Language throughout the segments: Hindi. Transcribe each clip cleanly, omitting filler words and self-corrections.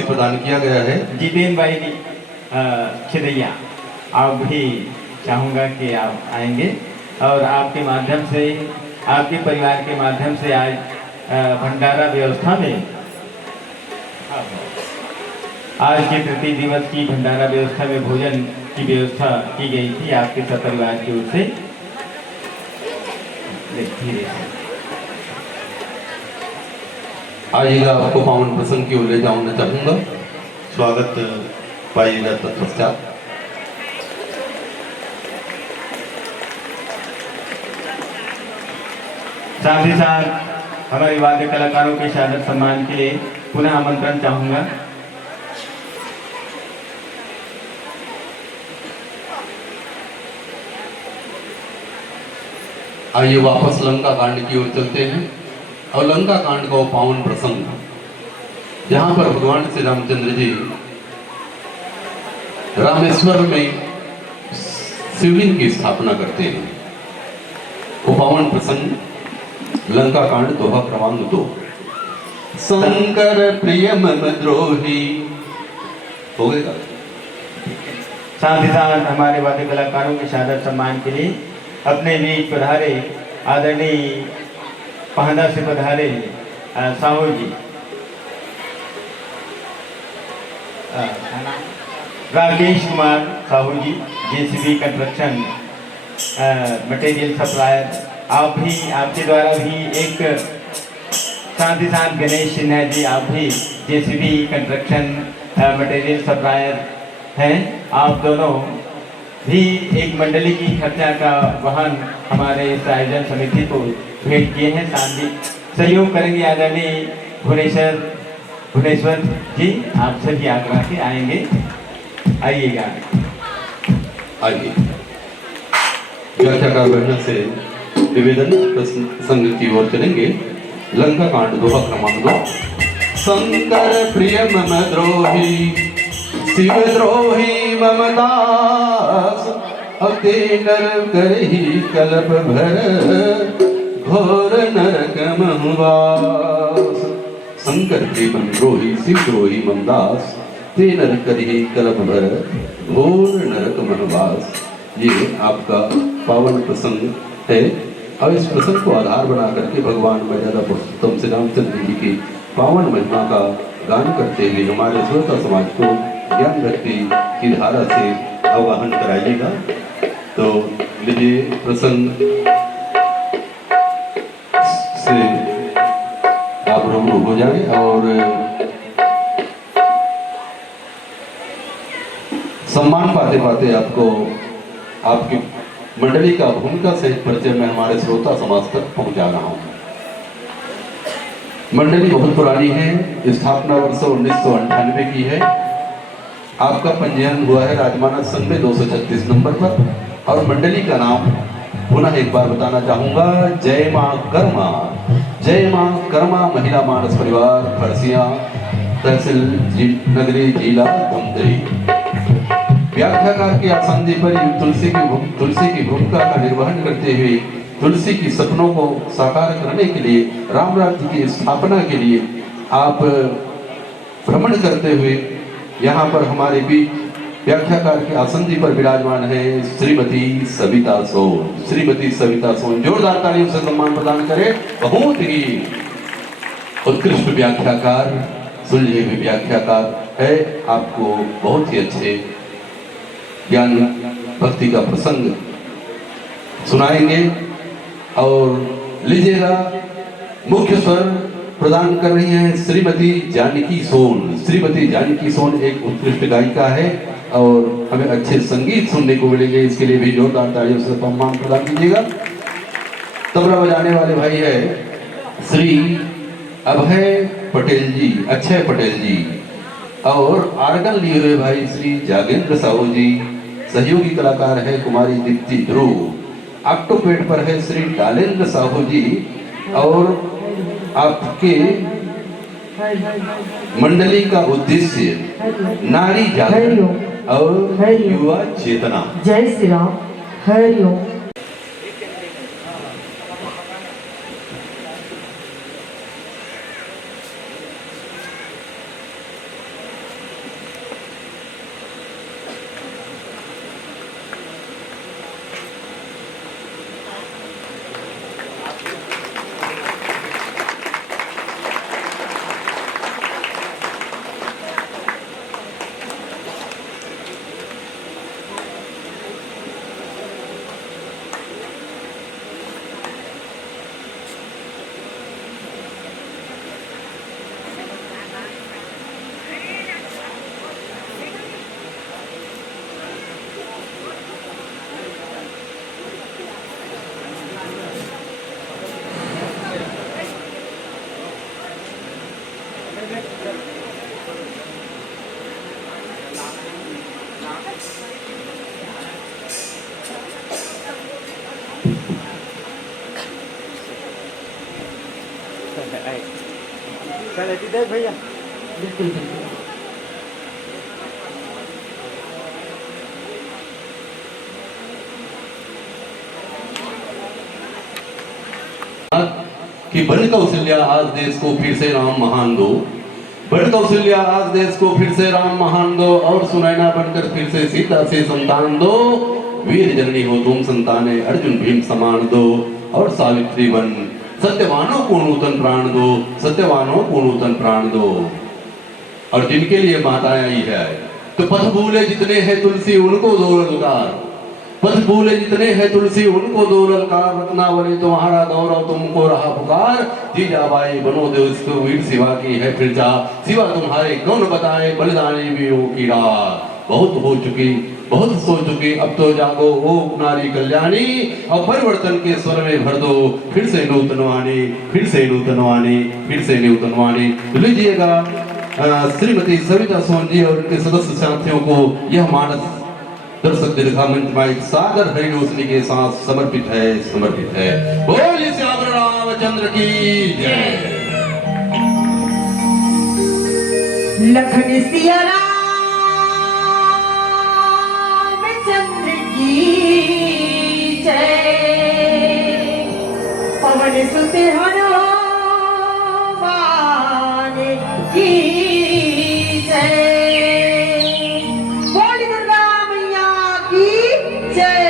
प्रदान किया गया है। जितेन भाई खिदैया, आप भी चाहूँगा कि आप आएंगे और आपके माध्यम से, आपके परिवार के माध्यम से आज भंडारा व्यवस्था में, आज के तृतीय दिवस की भंडारा व्यवस्था में भोजन की व्यवस्था की गई थी आपके सपरिवार की ओर से। आइएगा, आपको पावन प्रसंग की ओर ले जाना चाहूंगा। स्वागत पाइएगा तत्पश्चात। साथ ही साथ हमारे वाद्य कलाकारों के शानदार सम्मान के लिए पुनः आमंत्रण चाहूंगा। आइए वापस लंका कांड की ओर चलते हैं और लंका कांड का वो पावन प्रसंग जहां पर भगवान श्री रामचंद्र जी रामेश्वर में शिवलिंग की स्थापना करते हैं। वो पावन प्रसंग लंका कांड दोहा क्रमांक 2। शंकर प्रिय मम द्रोही हो गएगा। साथ ही साथ हमारे वाद्य कलाकारों के शानदार सम्मान के लिए अपने बीच पधारे आदरणीय पहना से पधारे साहू जी, राकेश कुमार साहू जी, जेसीबी कंस्ट्रक्शन मटेरियल सप्लायर, आप भी, आपके द्वारा भी एक, साथ ही साथ गणेश सिन्हा जी, आप भी जेसीबी कंस्ट्रक्शन मटेरियल सप्लायर हैं। आप दोनों भी एक मंडली की खर्चा का वाहन हमारे इस आयोजन समिति को भेंट किए हैं। साथ ही सहयोग करेंगे आदरणीय भुवनेश्वर जी, आप सभी आग्रह के आएंगे, आइएगा। आइए व्याख्याकार बहन से निवेदन प्रसंग की ओर चलेंगे। लंका कांड दोहा क्रमांक 2। शंकर प्रिय मम द्रोही शिव द्रोही मम दास, अते नर करहि कल्प भर घोर नरक महवास। शंकर प्रिय मम द्रोही शिव द्रोही मम दास, ते नर करहि कल्प भर घोर नरक महवास। ये आपका पावन प्रसंग है और इस प्रसंग को आधार बना करके भगवान मर्यादा पुरुषोत्तम श्री रामचंद्र जी की पावन महिमा का गान करते हुए हमारे श्रोता समाज को ज्ञान भक्ति की धारा से आवाहन कराइएगा। तो लीजिए प्रसंग से आप रूबरू हो जाए और सम्मान पाते पाते आपको आपकी मंडली का भूमिका सहित परिचय मैं हमारे श्रोता समाज तक पहुंचा रहा हूं। मंडली बहुत पुरानी है, स्थापना वर्ष 1998 की है। आपका पंजीयन हुआ है राजमानस संघ में 236 नंबर पर और मंडली का नाम पुनः एक बार बताना चाहूंगा, जय मां कर्मा, जय मां कर्मा महिला मानस परिवार फरसिया, तहसील नगरी, जिला धमतरी। व्याख्याकार के आसंदी पर तुलसी की भूमिका का निर्वहन करते हुए तुलसी की सपनों को साकार करने के लिए, राम राज्य की स्थापना के लिए आप भ्रमण करते हुए यहाँ पर हमारे बीच व्याख्याकार के आसंदी पर विराजमान है श्रीमती सविता सोन। श्रीमती सविता सोन, जोरदार तालियों से सम्मान प्रदान करें। बहुत ही उत्कृष्ट व्याख्याकार, सुलझे हुए व्याख्याकार है। आपको बहुत ही अच्छे ज्ञान भक्ति का प्रसंग सुनाएंगे और लीजिएगा। मुख्य स्वर प्रदान कर रही हैं श्रीमती जानकी सोन। श्रीमती जानकी सोन एक उत्कृष्ट गायिका है और हमें अच्छे संगीत सुनने को मिलेंगे, इसके लिए भी जोरदार तालियों से सम्मान प्रदान कीजिएगा। तबला बजाने वाले भाई है श्री अभय पटेल जी, अक्षय पटेल जी, और आर्गन लिए हुए भाई श्री जागेंद्र साहू जी। सहयोगी कलाकार है कुमारी दीप्ति ध्रुव। ऑक्टोपेड पर है श्री डालेंद्र साहू जी और आपके मंडली का उद्देश्य नारी जागरण और युवा चेतना। जय श्री राम। हरिओम। चले दे भैया। बिल्कुल बिल्कुल। कि बन कौशल्या आज देश को फिर से राम महान दो, बन कौशल्या आज देश को फिर से राम महान दो, और सुनैना बनकर फिर से सीता से संतान दो, वीर जननी हो तुम संताने अर्जुन भीम समान दो, और सावित्री बन सत्यवानों को नूतन प्राण दो, सत्यवानों को नूतन प्राण दो। और जिनके लिए माताएं आई है, तो पथ भूले जितने हैं तुलसी उनको दो ललकार, पथ भूले जितने हैं तुलसी उनको दो ललकार, रत्नावली तुम्हारा गौरव तुमको रहा पुकार, जीजाबाई बनो दो इसको वीर शिवा की है फिर जा, शिवा तुम्हारे कौन बताए बलिदानी वीरों की रात, बहुत हो चुकी बहुत सो चुकी अब तो जागो हो नारी कल्याणी, और परिवर्तन के स्वर में भर दो फिर से नूतन वाणी, फिर से नूतन वाणी, फिर से नूतन वाणी। लीजिएगा श्रीमती सविता सोन जी और उनके सदस्य साथियों को यह मानस दर्शक दीर्घा मंच में सागर हरिरोशनी के साथ समर्पित है, समर्पित है। बोलिए श्याम रामचंद्र की जय। लखन सिया चंद्र की जय, पवन सुत हनुमान की जय, बोल दुर्गा मैया की जय।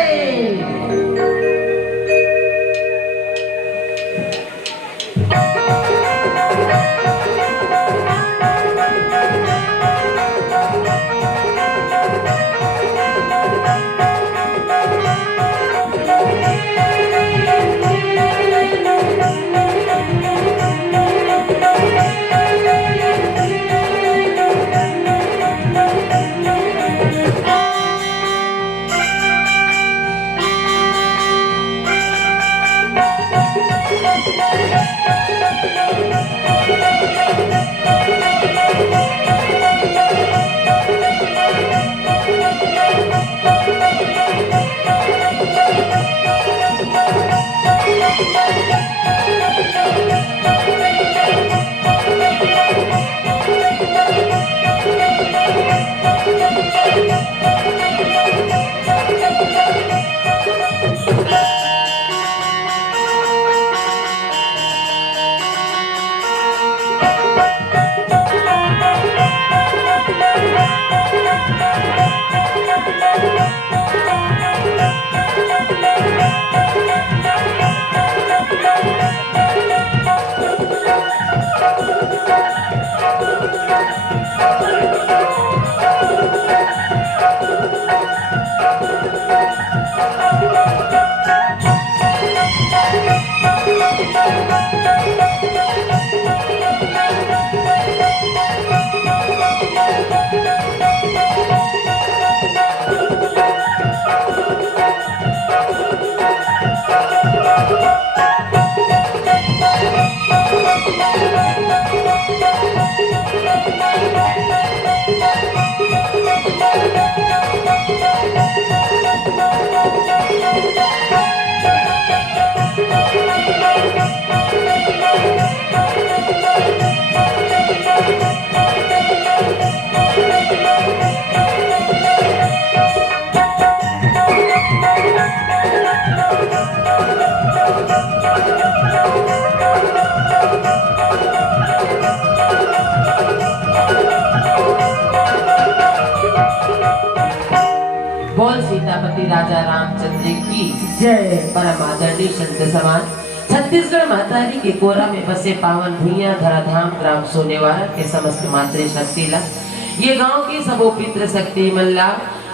बोल सीतापति राजा रामचंद्र की जय। परम आदरणीय संत समाज, छत्तीसगढ़ मातारी के कोरा में बसे पावन भुइया धराधाम ग्राम सोनेवाला के समस्त मातृ शक्तिला, ये गांव के सबो पितृ शक्ति मल्ला,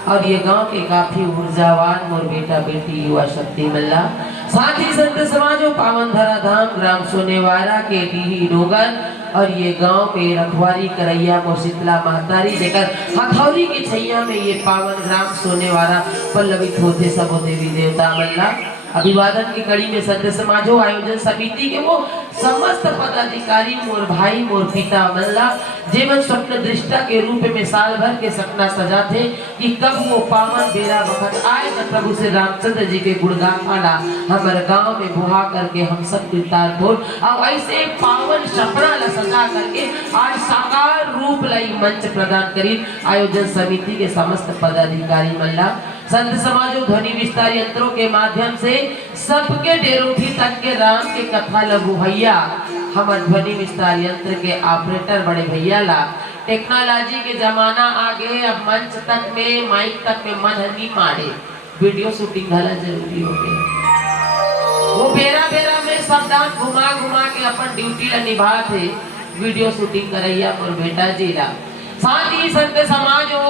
और ये गांव के काफी ऊर्जावान मोर बेटा बेटी युवा शक्ति मल्ला, साथ ही संत समाजों पावन धराधाम ग्राम सोनेवाला के डीही डोंगर, और ये गांव के रखवारी करैया को शीतला महतारी जेकर हथौरी के छैया में ये पावन ग्राम सोनेवाला पल्लवित होते सबो देवी देवता मल्ला। अभिवादन की कड़ी में संत समाजो आयोजन समिति के वो समस्त पदाधिकारी मोर भाई मोर पिता मनला जीवन स्वप्न दृष्टा के रूप में साल भर के सपना सजा थे कि कब वो पावन बेरा वक्त आए जब प्रभु श्री रामचंद्र जी के गुणगान वाला हमारे गांव में बुहा करके हम सब किरदार बोल अब ऐसे पावन सपना ला सजा करके आज साकार रूप लाई मंच प्रदान करी आयोजन समिति के समस्त पदाधिकारी मनला संत समाजो ध्वनि विस्तार यंत्रों के माध्यम से सबके डेरोठी तक के राम के कथा लघु भैया हमारे ध्वनि विस्तार यंत्र के ऑपरेटर बड़े भैया ला टेक्नोलॉजी के जमाना आ गए अब मंच तक में माइक तक में मन हनी मारे वीडियो शूटिंग घला जरूरी हो गए वो बेरा बेरा में सब दान घुमा घुमा के अपन ड्यूटी ला निभा थे वीडियो शूटिंग करैया मोर बेटा जी ला साथ ही संत समाज हो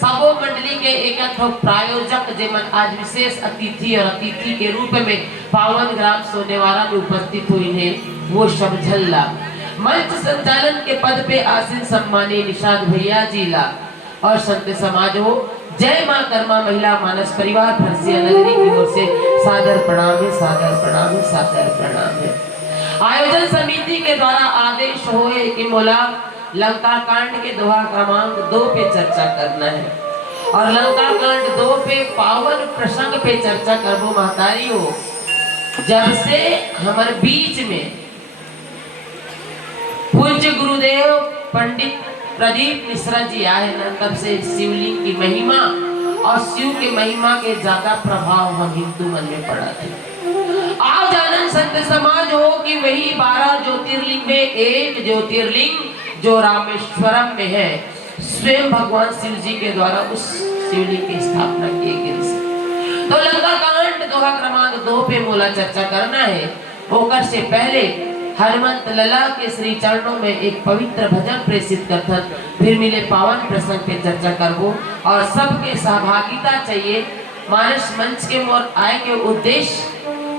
सबो मंडली के एक प्रायोजक जेमन आज विशेष अतिथि और अतिथि के रूप में पावन ग्राम सोनेवाला में उपस्थित हुई है वो सब झल्ला मंच संचालन के पद पे आसीन सम्मानीय निषाद भैया जी ला और संत समाज हो जय मां कर्मा महिला मानस परिवार फरसिया नगरी की ओर से सादर प्रणाम है सादर प्रणाम है सादर प्रणाम है। आयोजन समिति के द्वारा आदेश होए कि मोला लंका कांड के दोहा क्रमांक 2 पे चर्चा करना है और लंका कांड 2 पे पावन प्रसंग पे चर्चा करबो महतारी हो जब से हमारे बीच में पूज्य गुरुदेव पंडित प्रदीप मिश्रा जी आए न तब से शिवलिंग की महिमा और शिव के महिमा के ज्यादा प्रभाव हम हिंदू मन में पड़ा थे। आप जानन संत समाज हो कि वही 12 ज्योतिर्लिंग में एक ज्योतिर्लिंग जो रामेश्वरम में है स्वयं भगवान शिव जी के द्वारा उस शिवलिंग की स्थापना की गई। तो लंका कांड दोहा क्रमांक 2 पे मोला चर्चा करना है होकर से पहले हनुमंत लला के श्री चरणों में एक पवित्र भजन प्रेषित करथन फिर मिले पावन प्रसंग पे चर्चा करबो और सबके सहभागिता चाहिए। मानस मंच के मोर आय के उद्देश्य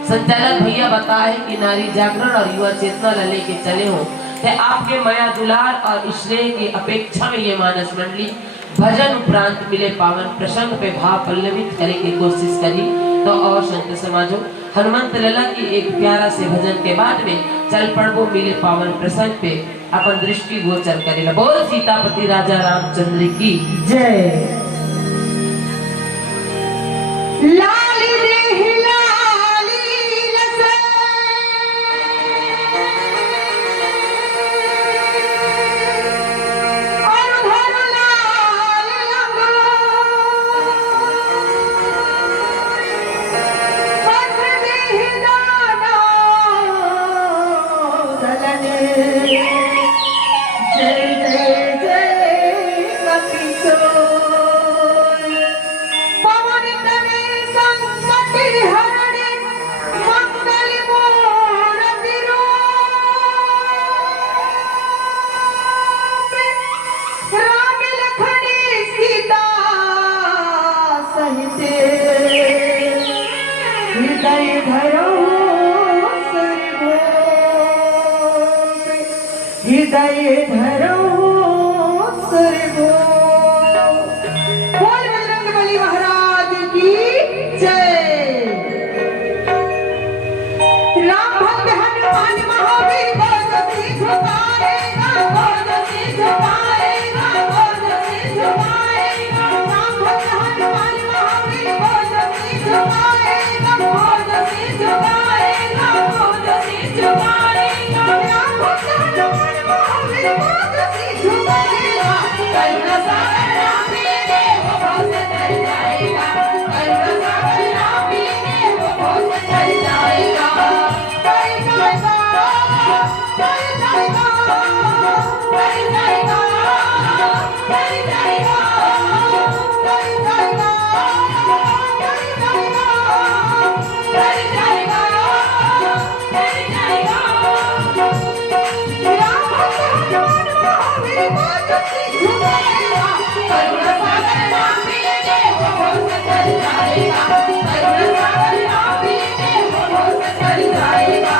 संचालक भैया बताए कि नारी जागरण और युवा चेतना ला लेके चले हो ते आपके माया दुलार और स्नेह की अपेक्षा में ये मानस मंडली भजन उपरांत मिले पावन प्रसंग पे भाव पल्लवित करने की कोशिश करी। तो और संत समाजो हनुमंत लला की एक प्यारा से भजन के बाद में चल पड़बो मिले पावन प्रसंग पे अपन दृष्टि गोचर करेला। बोल सीतापति राजा रामचंद्र की जय। लाली देहि लाली लसे और धर लाल लंगो पथ देहि दाना दलने जय जय जय कपितो पवन तने संकट हरणे मंगल मूर्ति रूप राम लखन सीता सहित हृदय धरो सर्वो हृदय धरो सर्वो। बोल बजरंगबली महाराज की जय। राम भक्त हनुमान महावीर गोदसी झुकाएगा गोदसी झुकाएगा गोदसी झुकाएगा। राम भक्त हनुमान महावीर गोदसी झुकाएगा गोदसी झुकाएगा गोदसी झुकाएगा। राम भक्त हनुमान महावीर गोदसी झुकाएगा करुणा सागर राम ने वो भव से तर जाएगा करुणा सागर राम ने वो भव से तर जाएगा। तर जाएगा तर जाएगा तर जाएगा तर जाएगा तर जाएगा तर जाएगा तर जाएगा। राम भक्त हनुमान महावीर गोदसी झुकाएगा करुणा सागर राम ने वो भव से तर जाएगा करुणा सागर राम ने वो भव से तर जाएगा।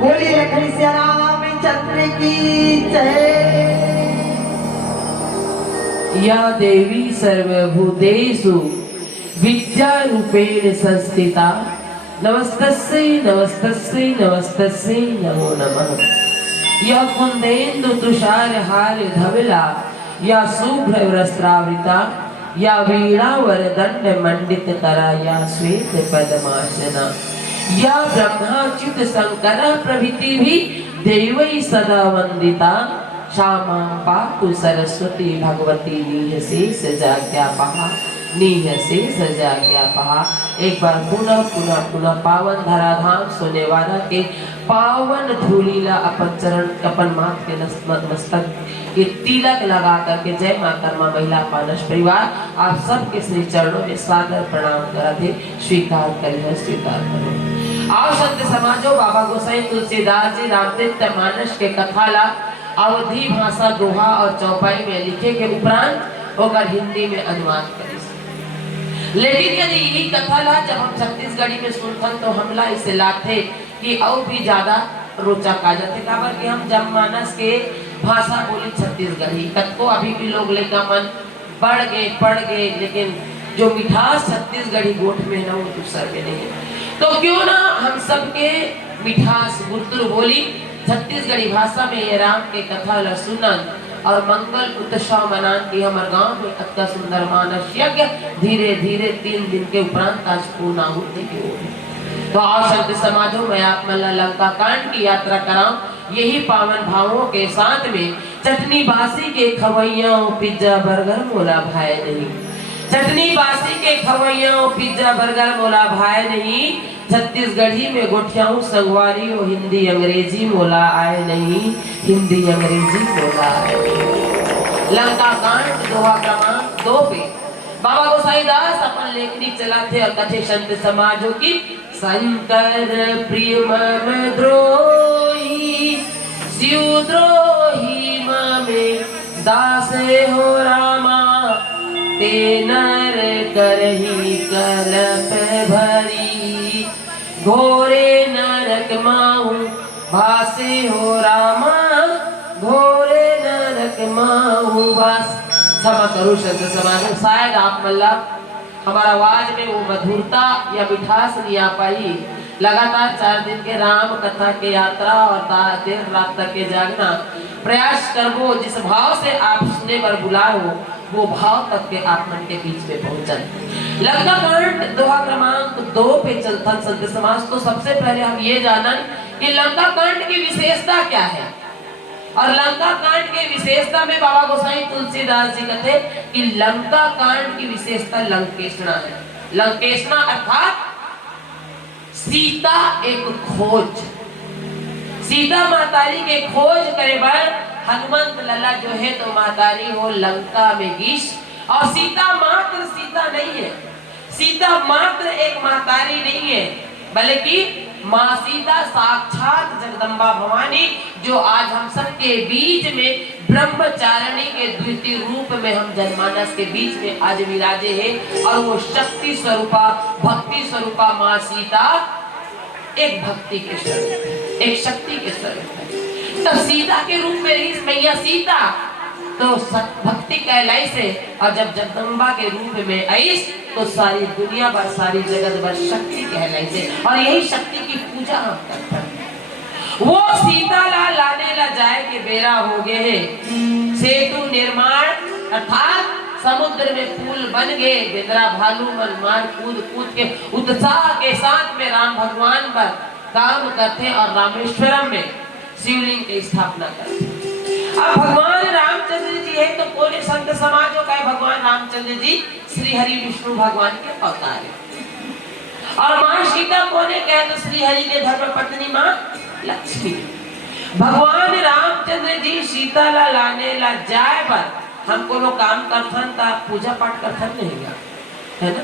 बोलिए लखन सिया रामचंद्र की जय। या देवी सर्वभूतेषु विद्यारूपेण संस्थिता नमस्तस्यै नमस्तस्यै नमस्तस्यै नमो नमः। या कुंदेन्दु तुषार हार धवला या शुभ्र वस्त्रावृता या वीणा वरदंड मंडित करा या श्वेत पद्मासना या ब्रह्माच्युत शंकर प्रभृति भी देवै सदा वंदिता श्यामा पातु सरस्वती भगवती नीह शेष जाज्ञापहा नीह शेष जाज्ञापहा। एक बार पुनः पुनः पुनः पावन धराधाम सोने वाला के पावन धूलीला अपन चरण अपन माथ के मस्तक के तिलक लगा करके जय मां कर्मा महिला पानस परिवार आप सबके श्री चरणों में सादर प्रणाम करते स्वीकार करें स्वीकार करें। आओ संत समाजो बाबा गोसाई तुलसीदास जी रामचरित मानस के कथाला अवधी भाषा दोहा और चौपाई में लिखे के उपरांत होकर हिंदी में अनुवाद करें। लेकिन यदि यही कथाला जब हम छत्तीसगढ़ी में सुनथन तो हमला इसे लाते कि और भी ज्यादा रोचक आ जाते काबर कि हम जब मानस के भाषा बोली छत्तीसगढ़ी कतको अभी भी लोग लेका मन पढ़ गए लेकिन जो मिठास छत्तीसगढ़ी गोठ में ना वो दूसर में नहीं है। तो क्यों ना हम सबके मिठास गुरतुर बोली छत्तीसगढ़ी भाषा में ये राम के कथा ल सुनन और मंगल उत्सव मनान की हमारे गांव में अत्ता सुंदर मानस यज्ञ धीरे धीरे 3 दिन के उपरांत आज पूर्णाहुति की ओर। तो आओ संत समाजों में आप मल्ला लंका कांड की यात्रा कराऊं यही पावन भावों के साथ में चटनी बासी के खवैया पिज्जा बर्गर मोला भाई नहीं चटनी बासी के खवैया पिज्जा बर्गर मोला भाई नहीं छत्तीसगढ़ी में गोठियाऊ संगवारी हो हिंदी अंग्रेजी मोला आए नहीं हिंदी अंग्रेजी मोला आए नहीं। लंका कांड दोहा क्रमांक 2 पे बाबा गोसाईदास अपन लेखनी चलाते और कथे संत समाजों की शंकर प्रिय मम द्रोही शिव द्रोही ममे दासे हो रामा ते नर करही कलप भरी घोरे नरक माहू भासे हो रामा घोरे नरक माहू भास। क्षमा करो संत समाज शायद आप मल्ला हमारा आवाज में वो मधुरता या मिठास नहीं आ पाई। लगातार 4 दिन के राम कथा के यात्रा और देर रात तक के जागना प्रयास करबो जिस भाव से आप सुनने पर बुलाओ वो भाव तक के आप मन के बीच में पहुंचन। लंका कांड दोहा क्रमांक 2 पे चलता संत समाज। तो सबसे पहले हम ये जानन कि लंका कांड की विशेषता क्या है और लंका कांड की विशेषता में बाबा गोसाई तुलसीदास जी कहते कि लंका कांड की विशेषता लंकेशना है। लंकेशना अर्थात सीता एक खोज सीता मातारी के खोज करे बर हनुमंत लला जो है तो मातारी हो लंका में गीश और सीता मात्र सीता नहीं है सीता मात्र एक मातारी नहीं है बल्कि माँ सीता साक्षात जगदम्बा भवानी जो आज हम सबके बीच में ब्रह्मचारिणी के द्वितीय रूप में हम जनमानस के बीच में आज विराजे हैं और वो शक्ति स्वरूपा भक्ति स्वरूपा माँ सीता एक भक्ति के स्वरूप एक शक्ति के स्वरूप है। तब सीता के रूप में रही मैया सीता तो भक्ति कहलाई से और जब जगदम्बा के रूप में आई तो सारी दुनिया भर सारी जगत भर शक्ति कहलाई से और यही शक्ति की पूजा हम करते हैं। वो सीता ला लाने ला जाए के बेरा हो गए हैं। सेतु निर्माण अर्थात समुद्र में पुल बन गए। बिंद्रा भालू मन मार कूद कूद के उत्साह के साथ में राम भगवान पर काम करते और रामेश्वरम में शिवलिंग की स्थापना करते। अब भगवान रामचंद्र जी है तो पूरे संत समाजों का भगवान रामचंद्र जी श्री हरि विष्णु भगवान के अवतार है। और माँ सीता कोने कहे तो श्री हरि के धर्म पत्नी माँ लक्ष्मी। भगवान रामचंद्र जी सीता ला लाने ला जाए पर हमको लोग काम करथन ता पूजा पाठ करथन नहीं है ना।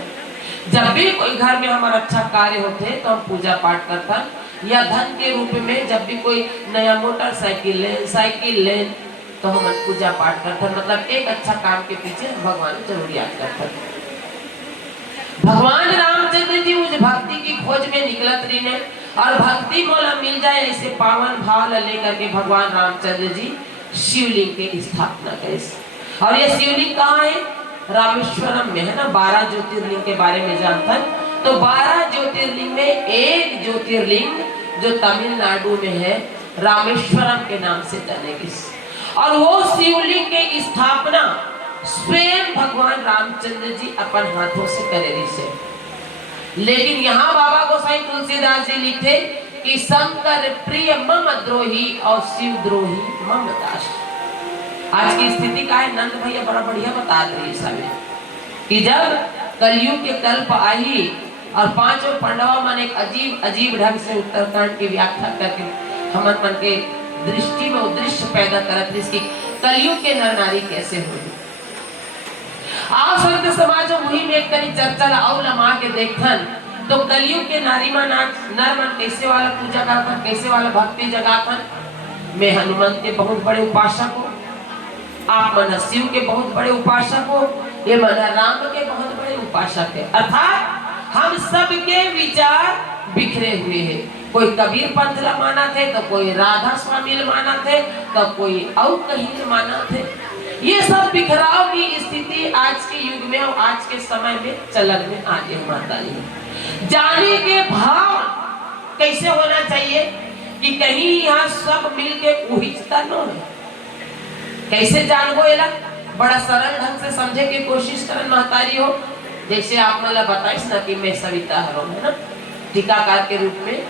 जब भी कोई घर में हमारा अच्छा कार्य होते तो हम पूजा पाठ करथन, या धन के रूप में जब भी कोई नया मोटरसाइकिल लें साइकिल लें तो हम पूजा पाठ करथन। मतलब एक अच्छा काम के पीछे भगवान जरूर याद करथन। भगवान रामचंद्र जी उस भक्ति की खोज में निकलत रही ने और भक्ति मोला मिल जाए ऐसे पावन भाव लेकर के भगवान रामचंद्र जी शिवलिंग की स्थापना करे। और ये शिवलिंग कहाँ है? रामेश्वरम में है ना। 12 ज्योतिर्लिंग के बारे में जानता है तो 12 ज्योतिर्लिंग में एक ज्योतिर्लिंग जो तमिलनाडु में है रामेश्वरम के नाम से जानेगी। और वो शिवलिंग की स्थापना स्वयं भगवान रामचंद्र जी अपन हाथों से करेगी से। लेकिन यहाँ बाबा गोसाई तुलसीदास जी लिखे कि शंकर प्रिय मम द्रोही और शिव द्रोही मम दास। आज की स्थिति का है नंद भैया बड़ा बढ़िया बता रही है कि जब कलयुग के कल्प आई और पांचों पांडवों मन एक अजीब अजीब ढंग से उत्तरकांड की व्याख्या करके हमन मन के दृष्टि में उद्देश्य पैदा करत इसकी कलयुग के नर नारी कैसे हुए। आप संत समाज वही में एक तरी चर्चा और लमा के देखथन तो कलयुग के नारी मन नर मन कैसे वाला पूजा करथन, कैसे वाला भक्ति जगाथन। मैं हनुमान के बहुत बड़े उपासक हूँ, आप मन शिव के बहुत बड़े उपासक हो, ये मन राम के बहुत बड़े उपासक है। अर्थात हम सबके विचार बिखरे हुए हैं। कोई कबीर पंथ ला माना थे तो कोई राधा स्वामी ला माना थे तो कोई और कहीं माना थे। ये सब बिखराव की स्थिति आज के युग में और आज के समय में चलन में आ गई माता जी। जाने के भाव कैसे होना चाहिए कि कहीं यहाँ सब मिलके उहिचता न है। कैसे जानबो एला? बड़ा सरल ढंग से समझे की कोशिश करन महतारी हो। जैसे आप मला बताइस ना कि मैं सविता हरो है ना, टीकाकार के रूप में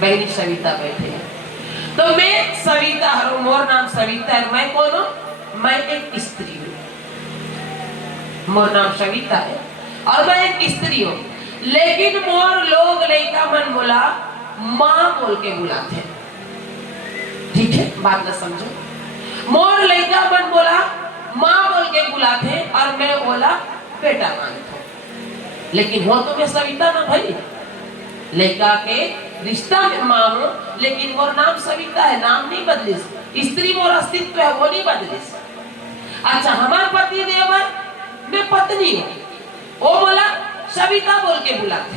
बहनी सविता बैठे हैं तो मैं सविता हरो, मोर नाम सविता है। मैं कौन हूँ? मैं एक स्त्री हूँ, मोर नाम सविता है और मैं एक स्त्री हूँ। लेकिन मोर लोग लड़का मन बोला माँ बोल के बुलाते हैं। ठीक है, बात ना समझो। मोर लड़का मन बोला माँ बोल के बुलाते और मैं बोला बेटा मानता हूँ। लेकिन हो तो मैं सविता ना भाई, लड़का के रिश्ता में माँ हूँ लेकिन मोर नाम सविता है, नाम नहीं बदलिस। स्त्री मोर अस्तित्व है वो नहीं बदलिस। अच्छा, हमार पति देवर मैं पत्नी हूँ, वो बोला सविता बोल के बुलाते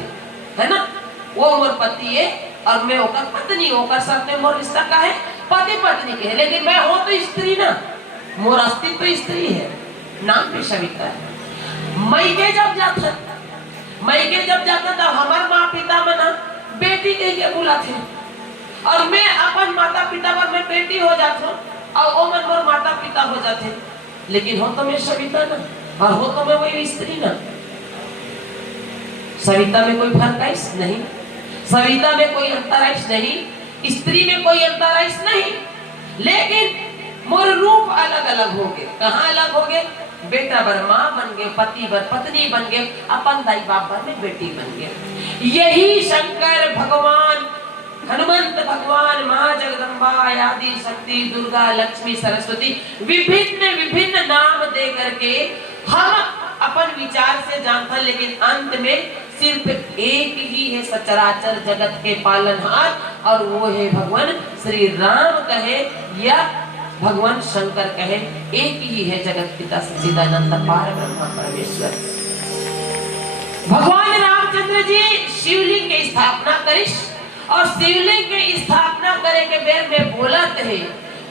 है ना। वो मोर पति है और मैं ओकर पत्नी हूँ, ओकर साथ में मोर रिश्ता का है पति पत्नी के है। लेकिन मैं हो तो स्त्री ना, मोर अस्तित्व तो स्त्री है, नाम भी सविता है। मैके जब जाता तब हमार माँ पिता मना बेटी के बुलाते और मैं अपन माता पिता पर मैं बेटी हो जाता हूँ और वो मन मोर माता पिता हो जाते। लेकिन हो तो मैं सविता ना और हो तो मैं वही स्त्री ना। सविता में कोई फर्क नहीं, सविता में कोई अंतर नहीं, स्त्री में कोई अंतर नहीं। लेकिन मोर रूप अलग अलग हो गए। कहाँ अलग हो गए? बेटा बर माँ बन गए, पति बर पत्नी बन गए, अपन दाई बाप बर में बेटी बन गए। यही शंकर भगवान, हनुमंत भगवान, माँ जगदम्बा, आदि शक्ति, दुर्गा, लक्ष्मी, सरस्वती विभिन्न विभिन्न नाम दे करके हम अपन विचार से जानते, लेकिन अंत में सिर्फ एक ही है सचराचर जगत के पालनहार और वो है भगवान श्री राम कहे या भगवान शंकर कहे, एक ही है जगत पिता सच्चिदानंद पार ब्रह्म परमेश्वर। भगवान रामचंद्र जी शिवलिंग की स्थापना करिस और शिवलिंग की स्थापना करे के बेर में बोलत है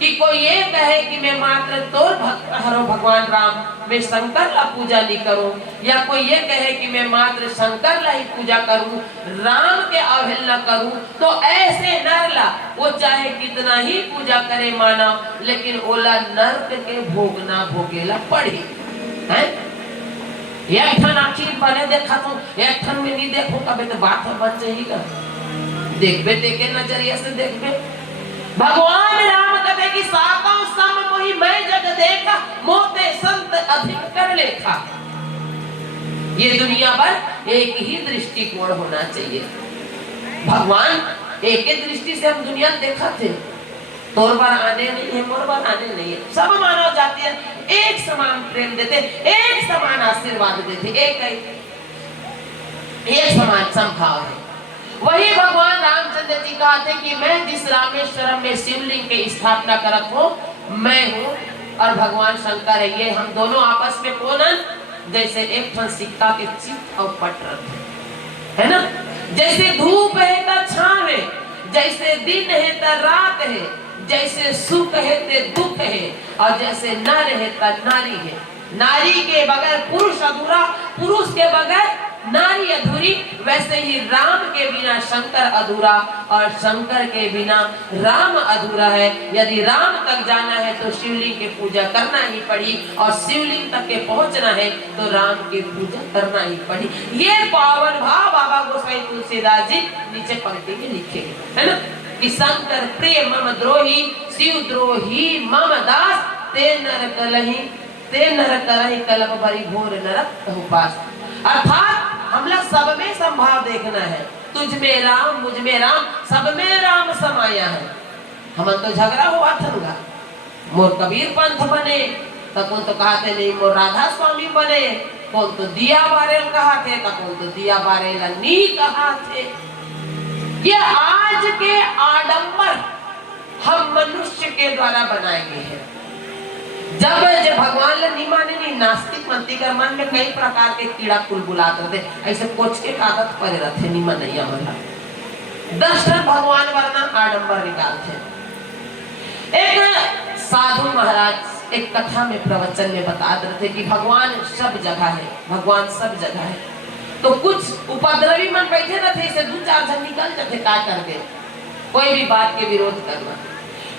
कि कोई ये कहे कि मैं मात्र तोर भक्त हरो भगवान राम, मैं शंकर ला पूजा नहीं करूं, या कोई ये कहे कि मैं मात्र शंकर ला ही पूजा करूं, राम के अवहेलना करूं, तो ऐसे नर ला वो चाहे कितना ही पूजा करे मानव, लेकिन ओला नर्क के भोगना भोगेला पड़ी है। एक ठन आखिर बने देखा तो एक ठन में नहीं देखो कभी तो बात बच जाएगा। देखबे देखे नजरिया से देखबे। भगवान राम कहते कि सातों सम मोहि मैं जग देखा, मोते संत अधिक कर लेखा। ये दुनिया पर एक ही दृष्टिकोण होना चाहिए। भगवान एक ही दृष्टि से हम दुनिया देखा थे, तोर बार आने नहीं है, मोर बार आने नहीं है। सब मानव जाति है एक समान प्रेम देते, एक समान आशीर्वाद देते, एक समान समभाव है। वही भगवान रामचंद्र जी कहते कि मैं जिस रामेश्वरम में शिवलिंग की स्थापना करत हूँ मैं हूँ, और भगवान शंकर है। ये हम दोनों आपस में कोनन जैसे एक ठन सिक्का के चित और पट रखे है ना। जैसे धूप है तो छाव है, जैसे दिन है तो रात है, जैसे सुख है तो दुख है, और जैसे नर है तो नारी है। नारी के बगैर पुरुष अधूरा, पुरुष के बगैर नारी अधूरी, वैसे ही राम के बिना शंकर अधूरा और शंकर के बिना राम अधूरा है। यदि राम तक जाना है तो शिवलिंग की पूजा करना ही पड़ी, और शिवलिंग तक के पहुंचना है तो राम की पूजा करना ही पड़ी। ये पावन भाव बाबा गोसाई तुलसीदास जी नीचे पंक्ति में लिखे है ना कि शंकर प्रिय मम द्रोही, शिव द्रोही मम दास, ते नर करहि कलप भरी घोर नरक उपास। अर्थात हमला सब में संभाव देखना है, तुझ में राम मुझ में राम, सब में राम समाया है। हम तो झगड़ा हुआ था, मोर कबीर पंथ बने तो कौन तो कहते नहीं मोर राधा स्वामी बने, कौन तो दिया बारेल कहा थे तो कौन तो दिया बारेल नी कहा थे। ये आज के आडंबर हम मनुष्य के द्वारा बनाए गए हैं। जब भगवान ने नहीं माने नहीं, नास्तिक मंत्री का मन में कई प्रकार के कीड़ा कुल बुलाते थे, ऐसे कोच के कागज पर रखे नहीं मनैया वाला 10 भगवान वरना आडंबर निकालते। एक साधु महाराज एक कथा में प्रवचन में बता रहे थे कि भगवान सब जगह है, भगवान सब जगह है। तो कुछ उपद्रवी मन बैठे न थे, इसे 2-4 जन निकल जाते का करके कोई भी बात के विरोध करना।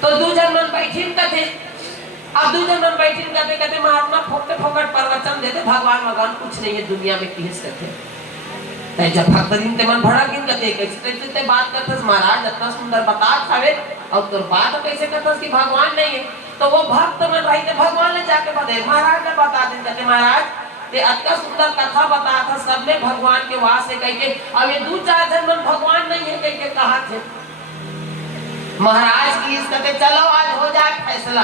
तो 2 जन मन बैठे थे, अब 2 जन मन बैठे कहते महात्मा फोकटे फोकट प्रवचन देते, भगवान कुछ नहीं है दुनिया में किस करते। जब भक्त दिन ते मन भड़ा गिन कहते कैसे बात करते महाराज इतना सुंदर बात हवे और तोर बात कैसे करते कि भगवान नहीं है। तो वो भक्त मन रही भगवान ने जाके बता महाराज ने बता दिन कहते महाराज ते इतना सुंदर कथा बता था, सब में भगवान के वास है कह के। अब ये 2-4 जन मन भगवान नहीं है कह के कहा थे। महाराज की इस कहते चलो आज हो जाए फैसला,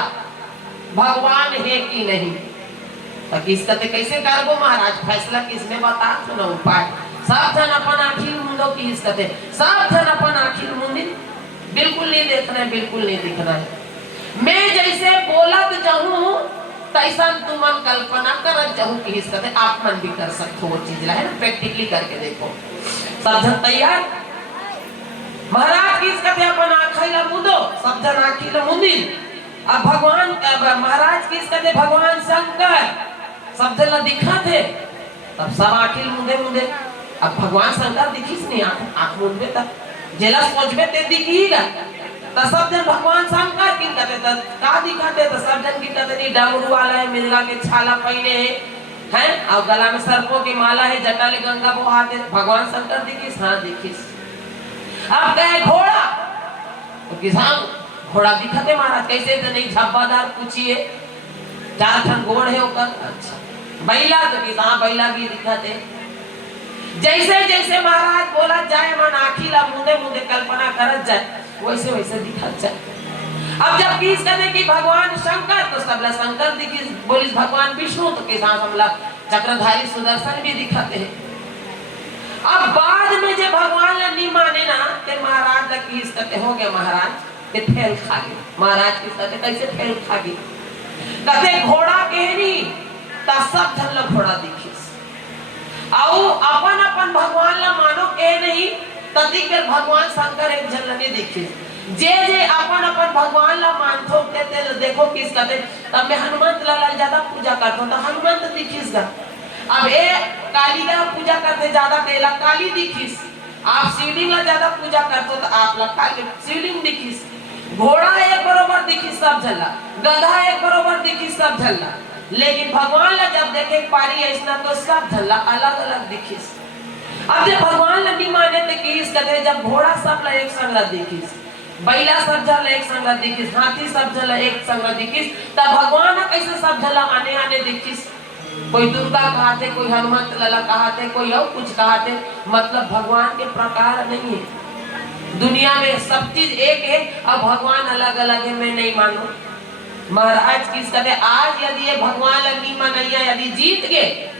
भगवान है कि नहीं। तो किस कहते कैसे करबो महाराज फैसला, किसने बता तो ना उपाय। सब जन अपन आखिर मुंडो की इस कहते, सब जन अपन आखिर मुंडी बिल्कुल नहीं देखना है, बिल्कुल नहीं दिखना है। मैं जैसे बोलत जाऊं तैसा तुमन कल्पना करत जाऊं कि इस कहते आप मन भी कर सकते हो। वो चीज है ना, प्रैक्टिकली करके देखो। सब जन तैयार, महाराज किस कहते अपन आखिर मुंडो, सब जन आखिर मुंडी। अब भगवान महाराज किस कहते भगवान शंकर सब जन दिखा थे, तब सब आखिर मुंदे मुंदे। अब भगवान शंकर दिखीस नहीं, आंख मुंदे तक जेला सोचबे ते दिखीगा। तो सब जन भगवान शंकर की कहते का दिखाते, तो सब जन की कहते नहीं डमरू वाला है, मिर्गा के छाला पहने हैं और गला में सर्पों की माला है, जटा ले गंगा बहाते। भगवान शंकर दिखीस, हाँ दिखीस। अब कहे घोड़ा, तो किसान घोड़ा दिखते महाराज कैसे तो नहीं, झब्बादार पूछिए 4 ठन गोड़ है ऊपर। अच्छा बैला, तो किसान बैला भी दिखते। जैसे जैसे महाराज बोला जाए मन आखिला मुंदे मुंदे कल्पना करत जाए, वैसे वैसे दिखत जाए। अब जब किस कहते कि भगवान शंकर, तो सबला शंकर दिखी। बोलिस भगवान विष्णु, तो किसान हमला चक्रधारी सुदर्शन भी दिखाते हैं। अब बाद में जब भगवान ने नहीं माने ना, ते महाराज तक किस कहते हो गए महाराज ते फेल खा गए। महाराज किस कहते कैसे फेल खा गए, कहते घोड़ा कहनी ता सब जन ला घोड़ा दिखिस, आओ अपन अपन भगवान ला मानो के नहीं, तदी कर भगवान शंकर एक जन ने दिखिस। जे जे अपन अपन भगवान ला मानथो ते देखो किस कहते, तब मैं हनुमंत ला ज्यादा पूजा करता हूं तो हनुमंत दिखिस गा। अब ए काली का पूजा करते ज्यादा तेला काली दिखिस, आप शिवलिंग ला ज्यादा पूजा करते तो आप ला काली शिवलिंग दिखिस। घोड़ा एक बरोबर दिखी सब झल्ला, गधा एक बरोबर दिखी सब झल्ला, लेकिन भगवान ला जब देखे पारी ऐसा तो सब झल्ला अलग अलग दिखिस। अब जब भगवान ला नहीं माने थे कि इस कथे जब घोड़ा सब ला एक संग ला दिखिस, बैला सब झल्ला एक संग ला दिखिस, हाथी सब झल्ला एक संग ला दिखिस, तब भगवान ला कैसे सब झल्ला आने आने दिखिस। कोई दुर्गा कहते, कोई हनुमंत लला कहते, कोई और कुछ कहते, मतलब भगवान के प्रकार नहीं है। दुनिया में सब चीज एक है, अब भगवान अलग अलग है, मैं नहीं मानू। महाराज किस कहते आज यदि ये भगवान नहीं मनैया यदि जीत गए,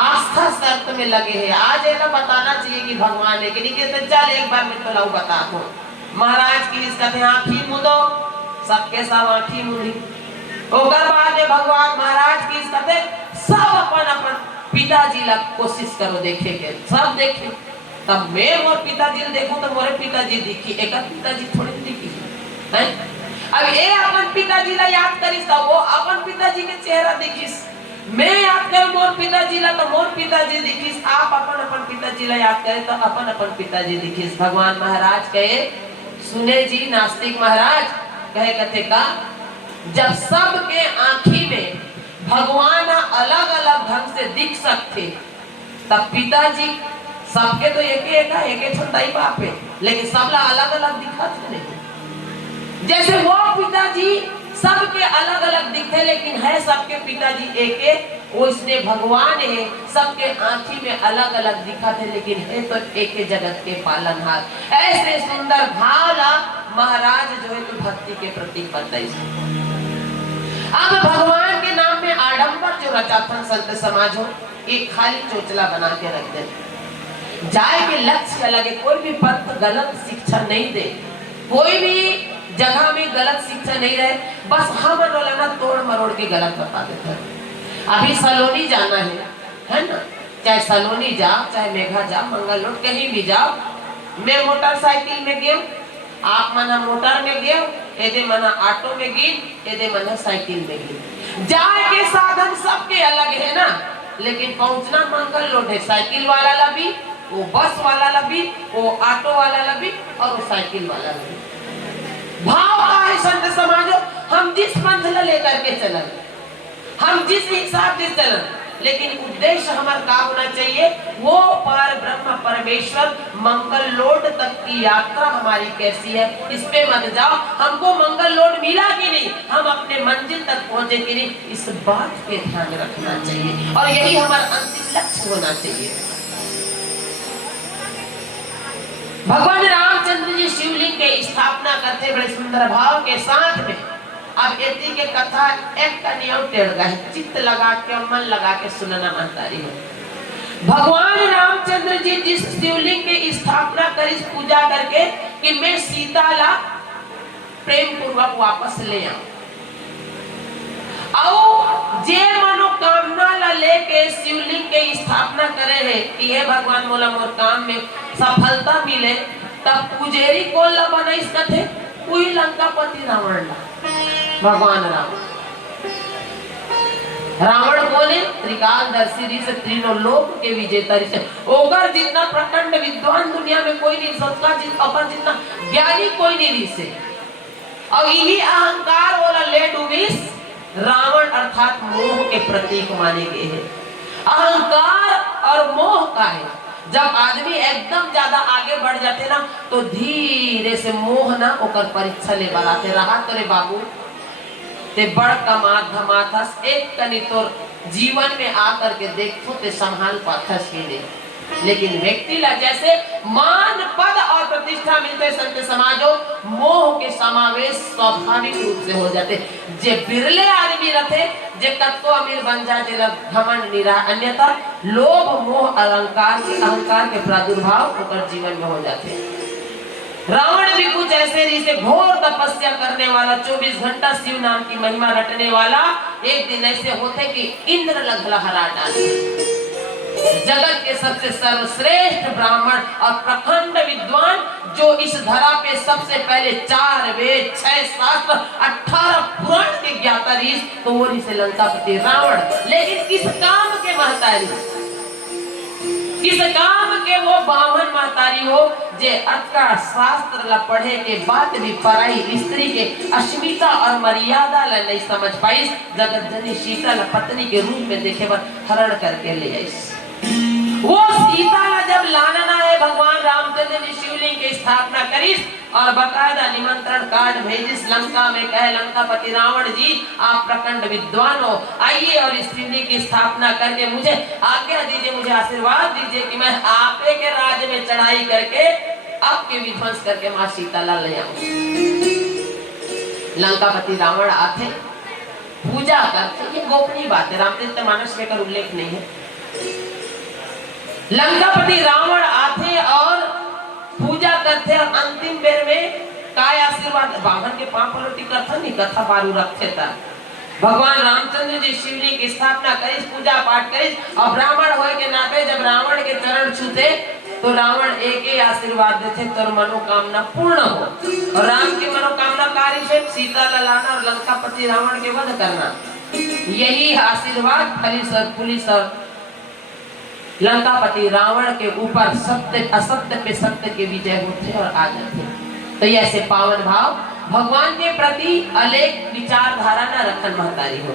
आस्था शर्त में लगे हैं, आज ये बताना चाहिए कि भगवान है कि नहीं, कहते चल एक बार मैं तो लाऊ बता दूं। महाराज किस कहते आंखी मुदो, सबके सब आंखी मुदी। ओकर बाद में भगवान महाराज किस कहते सब अपन अपन पिताजी ला कोशिश करो देखे के, सब देखे। तब मैं मोर पिताजी देखूं तो मोरे पिताजी दिखी, एक पिताजी थोड़ी दिखी है। अब ये अपन पिताजी ला याद करिस तो वो अपन पिताजी के चेहरा दिखिस, मैं याद कर मोर पिताजी ला तो मोर पिताजी दिखिस, आप अपन अपन पिताजी ला याद करें तो अपन अपन पिताजी दिखिस। भगवान महाराज कहे सुने जी नास्तिक महाराज कहे कहते का जब सबके आंखी में भगवान अलग अलग ढंग से दिख सकते, तब पिताजी सबके तो एक छोटाई बाप है, लेकिन सबला अलग अलग दिखत नहीं। जैसे वो पिताजी सबके अलग अलग दिखते लेकिन है सबके पिताजी एक, वो इसने भगवान है सबके आंखी में अलग अलग दिखत है लेकिन है तो एक जगत के पालनहार। ऐसे सुंदर भावला महाराज जो है तो भक्ति के प्रतीक बताई। अब भगवान के नाम में आडंबर जो रचा था संत समाज हो, एक खाली चोचला बना के रख दे, जाए के लक्ष्य अलग है, कोई भी पंथ गलत शिक्षा नहीं दे, कोई भी जगह में गलत शिक्षा नहीं रहे, बस हम ना तोड़ मरोड़ के गलत बता देते हैं। अभी सलोनी जाना है ना, चाहे सलोनी जाओ चाहे मेघा जाओ मंगल रोड कहीं भी जाओ, मैं मोटरसाइकिल में गए, आप मना मोटर में गए, एदे मना ऑटो में गए, एदे मना साइकिल में गए, जाए के साधन सबके अलग है ना, लेकिन पहुंचना मंगल रोड है। साइकिल वाला ला भी, वो बस वाला ला भी, वो ऑटो वाला ला भी और वो साइकिल वाला ला भी। भाव का है संत समाजो, हम जिस पंथ ला लेकर के चलन, हम जिस हिसाब से चलन, लेकिन उद्देश्य हमारा क्या होना चाहिए, वो पर ब्रह्म परमेश्वर मंगल लोड तक की यात्रा हमारी कैसी है, इस पे मत जाओ हमको मंगल लोड मिला कि नहीं, हम अपने मंजिल तक पहुंचे कि नहीं, इस बात पे ध्यान रखना चाहिए और यही हमारा अंतिम लक्ष्य होना चाहिए। भगवान रामचंद्र जी शिवलिंग के स्थापना करते बड़े सुंदर भाव के साथ में। अब एती के कथा एक कनिया टेढ़ गए, चित्त लगा के मन लगा के सुनना महतारी है। भगवान रामचंद्र जी जिस शिवलिंग की स्थापना करी पूजा करके कि मैं सीता ला प्रेम पूर्वक वापस ले आऊं, और जे मनोकामना ला लेके शिवलिंग के स्थापना करे है कि हे भगवान मोला मोर काम में सफलता मिले, तब पुजेरी कौन ला बनाइस कथे, कोई लंकापति रावण ला। भगवान राम रावण बोले त्रिकालदर्शी ऋषि तीनों लोक के विजेता ऋषि, ओगर जितना प्रचंड विद्वान दुनिया में कोई नहीं, सबका अपन जितना ज्ञानी कोई नहीं ऋषि, और यही अहंकार वाला ले डूबिस रावण अर्थात मोह के प्रतीक माने गए हैं। अहंकार और मोह का है, जब आदमी एकदम ज्यादा आगे बढ़ जाते ना तो धीरे से मोह ना ओकर परीक्षा ले बनाते रहा तोरे बाबू ते बड़ कमात धमाथस एक कनी तोर जीवन में आकर के देखो ते संभाल पाथस ही नहीं, लेकिन व्यक्ति ला जैसे मान पद और प्रतिष्ठा मिलते संत समाजो, मोह के समावेश स्वाभाविक रूप से हो जाते। जे बिरले आदमी रहते जे कत्तो अमीर बन जाते घमंड निरा, अन्यथा लोभ मोह अहंकार के प्रादुर्भाव होकर जीवन में हो जाते। रावण भी कुछ ऐसे रीते घोर तपस्या करने वाला, 24 घंटा शिव नाम की महिमा रटने वाला, एक दिन ऐसे होते कि इंद्र लहरा डाले। जगत के सबसे सर्वश्रेष्ठ ब्राह्मण और प्रखंड विद्वान जो इस धरा पे सबसे पहले 4 वेद 6 शास्त्र 18 पुराण के ज्ञाता ऋषि, तो वो ऋषि लंकापति रावण, लेकिन किस काम के महतारी, किस काम के वो बामन महतारी हो जे अटका शास्त्र ला पढ़े के बाद भी पराई स्त्री के अस्मिता और मर्यादा ला नहीं समझ पाई। जगत जननी सीता ला पत्नी के रूप में देखे पर हरण करके ले आई। वो सीता ला जब लाना ना है भगवान रामचंद्र ने शिवलिंग की स्थापना करी और बकायदा निमंत्रण कार्ड भेजिस लंका में। कहे लंकापति रावण जी आप प्रखंड विद्वान हो, आइए और इस शिवलिंग की स्थापना करके मुझे आज्ञा दीजिए, मुझे आशीर्वाद दीजिए कि मैं आपे के राज्य में चढ़ाई करके आपके विध्वंस करके मां सीता ला ले आऊं। लंकापति रावण आते पूजा करते, ये गोपनीय बात है, रामचरितमानस में कर उल्लेख नहीं है। लंकापति रावण आते और पूजा करते और अंतिम बेर में काय आशीर्वाद बाभन के पांव पलटी करता नहीं कथा बारू रखते था। भगवान रामचंद्र जी शिवलिंग की स्थापना करी, पूजा पाठ करी और ब्राह्मण होए के नाते जब रावण के चरण छूते तो रावण एक ही आशीर्वाद देते तोर मनोकामना पूर्ण हो। और राम की मनोकामना कार्य से सीता ला लाना और लंकापति रावण के वध करना, यही आशीर्वाद पुलिस और लंकापति रावण के ऊपर सत्य असत्य पे सत्य के विजय होते और आ जाते। तो ऐसे पावन भाव भगवान के प्रति अलेख विचारधारा न रखन महतारी हो,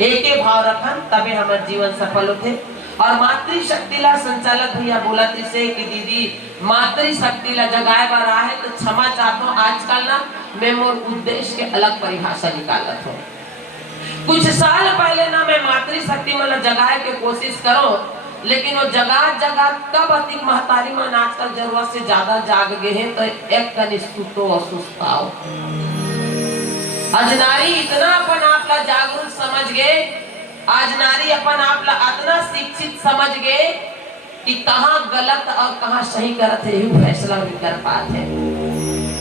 एक ही भाव रखन तबे हमारे जीवन सफल होते। और मातृशक्ति ला संचालक भैया बोला से कि दीदी मातृशक्ति ला जगाए बार रहा है तो क्षमा चाहता हूँ, आजकल ना मैं मोर उद्देश्य के अलग परिभाषा निकालत हूँ। कुछ साल पहले ना मैं मातृशक्ति मतलब जगाए के कोशिश करो, लेकिन वो जगह कब अधिक महतारी मन आजकल जरूरत से ज्यादा जाग गए हैं। तो एक कनिष्ठो असुस्ताओ आज नारी इतना अपन आपला जागरूक समझ गए, आज नारी अपन आपला इतना शिक्षित समझ गए कि कहाँ गलत और कहाँ सही करते हैं फैसला नहीं कर पाते।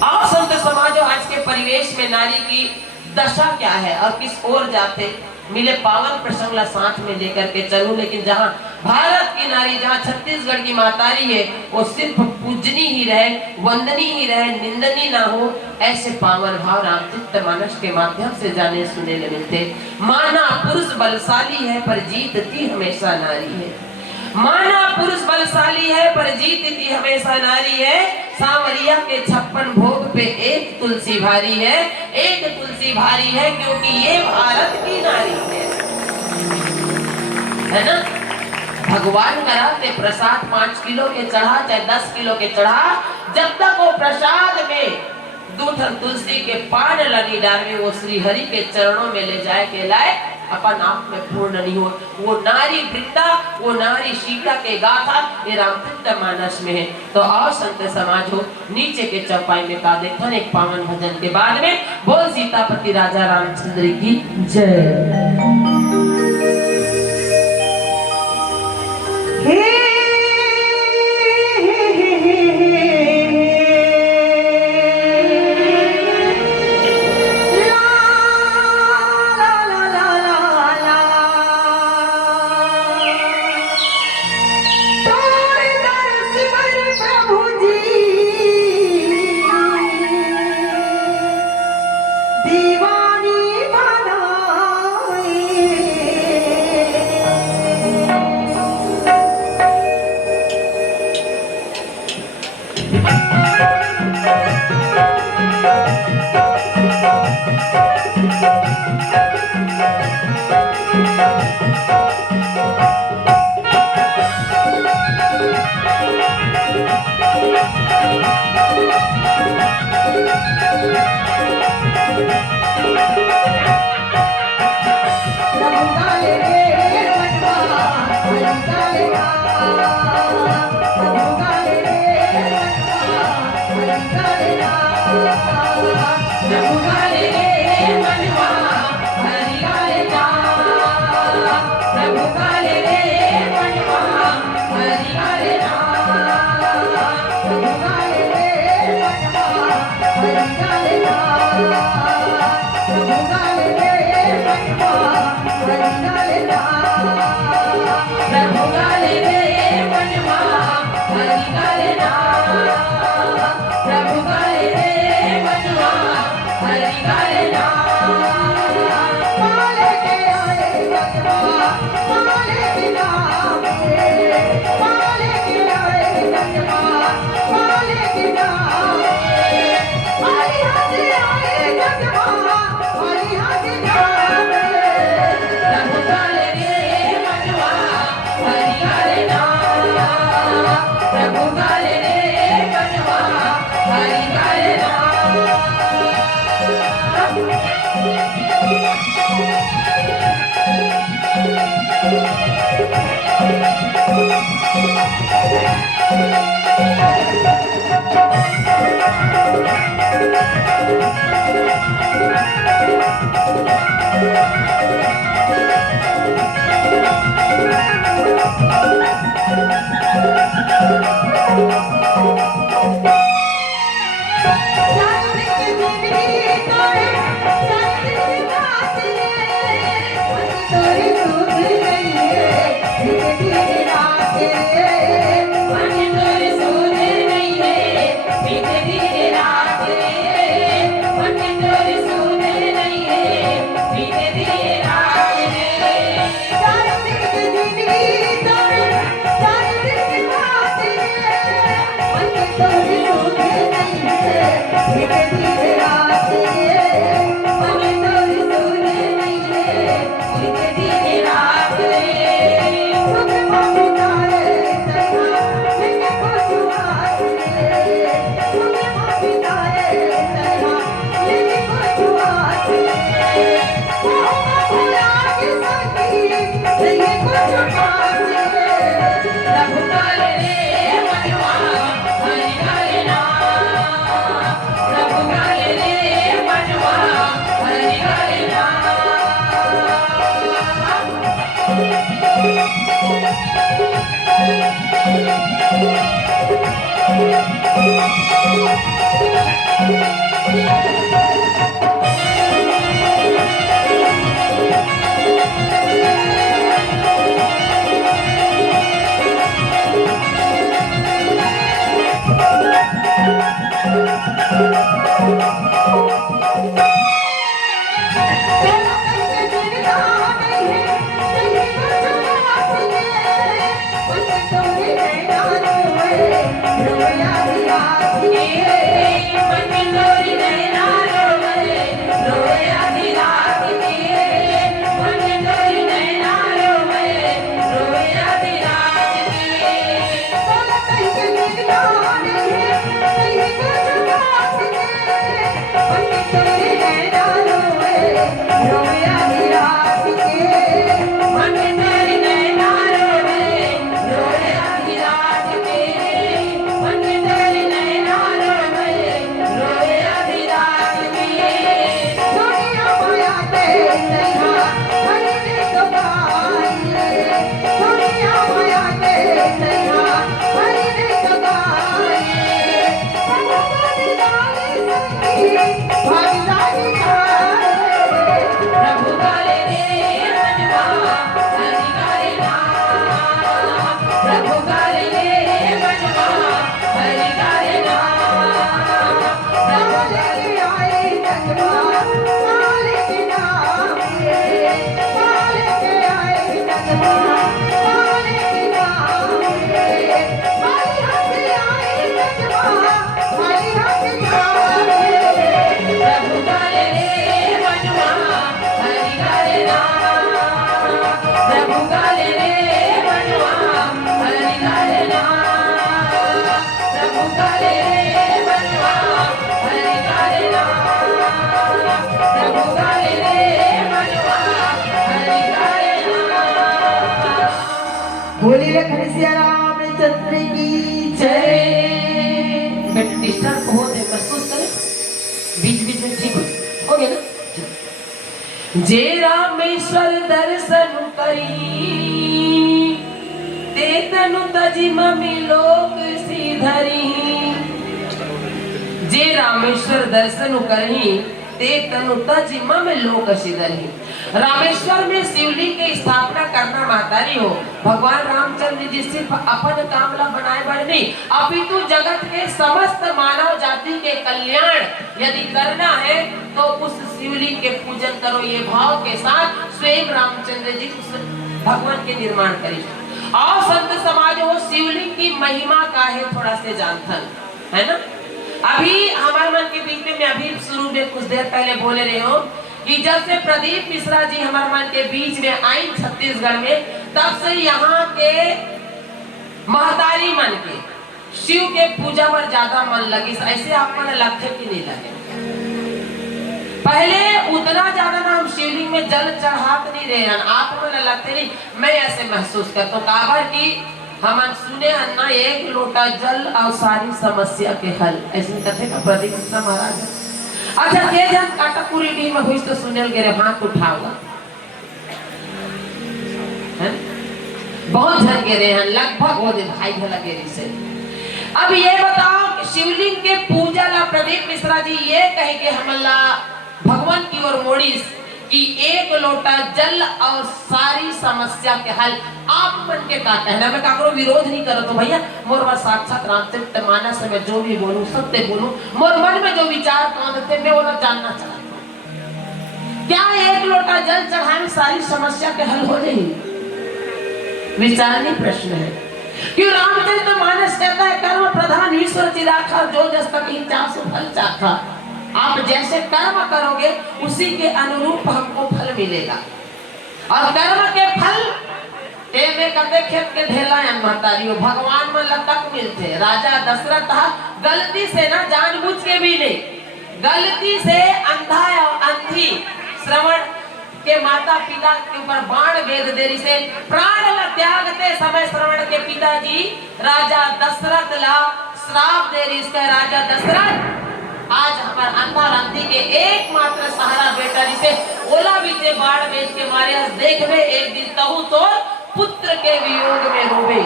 और संत समाज आज के परिवेश में नारी की दशा क्या है और किस ओर जाते मिले पावन प्रसंग ला साथ में लेकर के चलूं। लेकिन जहां भारत की नारी, जहां छत्तीसगढ़ की मातारी है, वो सिर्फ पूजनी ही रहे, वंदनी ही रहे, निंदनी ना हो, ऐसे पावन भाव रामचरितमानस के माध्यम से जाने सुने मिलते। माना पुरुष बलशाली है पर जीतती हमेशा नारी है, माना पुरुष बलशाली है पर जीतती हमेशा नारी है। सांवरिया के 56 भोग पे एक तुलसी भारी है, एक तुलसी भारी है क्योंकि ये भारत की नारी है ना। भगवान कराते प्रसाद 5 किलो के चढ़ा चाहे 10 किलो के चढ़ा, जब तक वो प्रसाद में 2 तुलसी के पान लगी डालवे वो श्री हरि के चरणों में ले जाए के लाए अपन आप में पूर्ण नहीं हो। वो नारी वृंदा, वो नारी सीता के गाथा ये रामचरितमानस में है। तो आओ संत समाज हो नीचे के चौपाई में का देखा एक पावन भजन के बाद में बोल सीतापति राजा रामचंद्र की जय। हरि बोलिए खड़सिया रामचंद्र की जय। बेटा डिस्टर्ब हो दे महसूस करे बीच बीच में ठीक हो गया ना। जे रामेश्वर दर्शन करी ते तनु तजी ममी लोक सीधरी। जे रामेश्वर दर्शन करी ते तनु तजी ममी लोक सीधरी। रामेश्वर में शिवलिंग की स्थापना करना महतारी हो। भगवान रामचंद्र जी सिर्फ अपन कामला बनाए बड़े नहीं, अपितु जगत के समस्त मानव जाति के कल्याण यदि करना है तो उस शिवलिंग के पूजन करो। ये भाव के साथ स्वयं रामचंद्र जी उस भगवान के निर्माण करी। और संत समाज वो शिवलिंग की महिमा का है थोड़ा से जानथन है ना। अभी हमारे मन के बीच में मैं अभी शुरू में कुछ देर पहले बोले रहे हो कि जब से प्रदीप मिश्रा जी हमारे मन के बीच में आई छत्तीसगढ़ में, तब से यहाँ के महतारी मन के शिव के पूजा पर ज्यादा मन लगी। ऐसे आप मन लगते कि नहीं लगे? पहले उतना ज्यादा ना हम शिवलिंग में जल चढ़ाते नहीं रहे हैं, आप मन लगते नहीं। मैं ऐसे महसूस करता हूँ काबर की हम सुने अन्ना एक लोटा जल और सारी समस्या के हल, ऐसे कथे का प्रदीप मिश्रा महाराज। अच्छा के जन काटापुरी टीम में हुई तो सुनेल गिरे हाथ उठाओगा हैं? बहुत जन गिरे हैं लगभग हो दे भाई भला गिरी से। अब ये बताओ कि शिवलिंग के पूजा ला प्रदीप मिश्रा जी ये कहे कि हमला भगवान की ओर मोड़ीस कि एक लोटा जल और सारी समस्या के हल। आप मन के का कहना, मैं काकरो विरोध नहीं करो तो भैया मोर बात साक्षात रामचरित मानस में जो भी बोलूं सत्य बोलूं, मोर मन में जो विचार कौन थे मैं वो जानना चाहता हूं। क्या एक लोटा जल चढ़ाने सारी समस्या के हल हो जाएगी? विचारनी प्रश्न है। क्यों रामचरित मानस कहता है कर्म प्रधान ईश्वर चिराखा जो जस तक ही चासो फल चाखा। आप जैसे कर्म करोगे उसी के अनुरूप हमको फल मिलेगा। और कर्म के फल में कते खेत के ढेला महतारियों भगवान में लतक मिलते। राजा दशरथ गलती से ना जानबूझ के भी नहीं, गलती से अंधा और अंधी श्रवण के माता पिता के ऊपर बाण वेद देरी से प्राण ला त्यागते समय श्रवण के पिताजी राजा दशरथ ला श्राप देरी इसका। राजा दशरथ आज हमारे अंधा अंधी के एकमात्र सहारा बेटा जिसे ओला बीते बाढ़ वेद के मारे देखवे एक दिन तहु तो पुत्र के वियोग में रोवे।